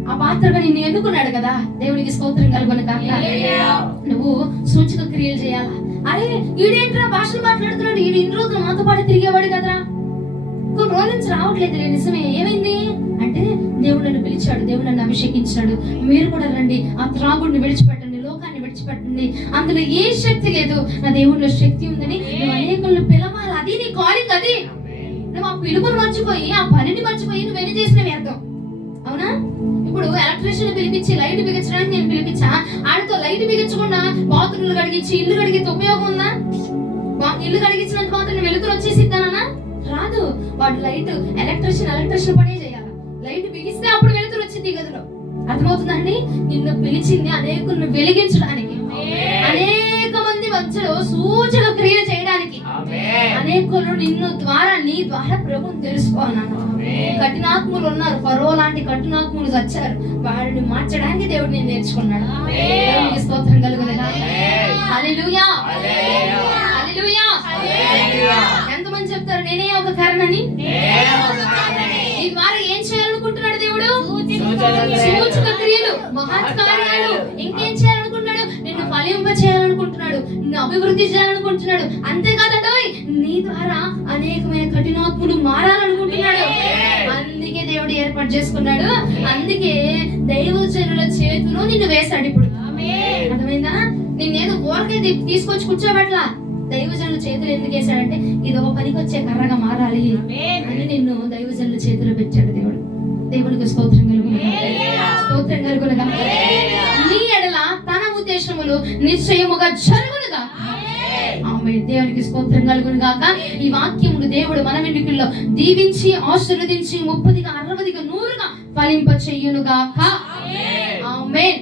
ఆ పాత్రగా నిన్ను ఎన్నుకున్నాడు కదా. దేవునికి స్తోత్రం కలుగును గాక. నువ్వు సూచక క్రియలు చేయాలా? అరే ఈడేంట్రా భాషలు మాట్లాడుతున్నాడు, ఈడు ఇన్ని రోజులు మాతో పాటు తిరిగేవాడు కదరా, కొన్ని రోజుల నుంచి రావట్లేదు, నిజమే ఏమైంది అంటే దేవుడు నన్ను పిలిచాడు, దేవుడు నన్ను అభిషేకించాడు. మీరు కూడా రండి, ఆ త్రాగుడిని విడిచిపెట్టండి, లోకాన్ని విడిచిపెట్టండి, అందులో ఏ శక్తి లేదు, నా దేవుడిలో శక్తి ఉందని నువ్వు అనేకులను పిలవాలి. అది నీ కాలింగ్. అది నువ్వు ఆ పిలుపుని మర్చిపోయి ఆ పనిని మర్చిపోయి నువ్వు ఎన్ని చేసిన వ్యర్థం. అవునా? ఇప్పుడు ఎలక్ట్రీషియన్ పిలిపించి లైట్ బిగించడానికి నేను పిలిపించా, ఆడితో లైట్ బిగించకుండా బాత్రూమ్లు కడిగించి ఇల్లు కడిగితే ఉపయోగం ఉందా? ఇల్లు కడిగించినంత మాత్రం వెలుతురు వచ్చేసిద్దానా? రాదు. వాడు లైట్ ఎలక్ట్రీషియన్ పనే చేయాలి. లైట్ బిగిస్తే అప్పుడు వెలుతురు వచ్చింది ఈ గదిలో. అర్థమవుతుందండి? నిన్ను పిలిచింది అనేకులను వెలిగించడానికి, అనేక మంది మధ్యలో సూచక క్రియ చేయడానికి, అనేకులు నిన్ను ద్వారా నీ ద్వారా ప్రభువుని తెలుసుకోవాలన్నాను. కఠినాత్ములు ఉన్నారు, ఫరో లాంటి కఠినాత్ములు వచ్చారు, వారిని మార్చడానికి దేవుడు నేను నేర్చుకున్నాడు. దేవునికి స్తోత్రం కలుగును గాక. హల్లెలూయా. హల్లెలూయా. ఎంతమంది చెప్తారు నేనే ఒక కర్రని? ఈ ద్వారా ఏం చేయాలనుకుంటున్నాడు దేవుడు? సూచక క్రియలు, మహత్కార్యాలు. ఇంకేం చేయాలనుకుంటున్నాడు? నిన్ను ఫలింప చేయాలనుకుంటున్నాడు, నిన్ను అభివృద్ధి చేయాలనుకుంటున్నాడు. అంతేకాదండి, నీ ద్వారా అనేకమైన కఠినాత్ములు ఏర్పాటు చేసుకున్నాడు. అందుకే దైవజనుల చేతిలో నిన్ను వేశాడు. ఇప్పుడు అర్థమైందా? నిన్నేదో ఊరకే తీసుకొచ్చి కూర్చోబెట్లా. దైవజనుల చేతులు ఎందుకు వేశాడంటే ఇది ఒక పనికొచ్చే కర్రగా మారాలి అని నిన్ను దైవజనుల చేతిలో పెట్టాడు దేవుడు. దేవునికి స్తోత్రం కలుగునుగా. నీ ఎడల తన ఉద్దేశములు నిశ్చయముగా జరుగునుగా. ఆమేన్. దేవునికి స్తోత్రం కలుగునుగాక. ఈ వాక్యములు దేవుడు మన వెనుకల్లో దీవించి ఆశీర్వదించి 30గా 60గా 100గా ఫలింప చెయ్యునుగాక. ఆమేన్.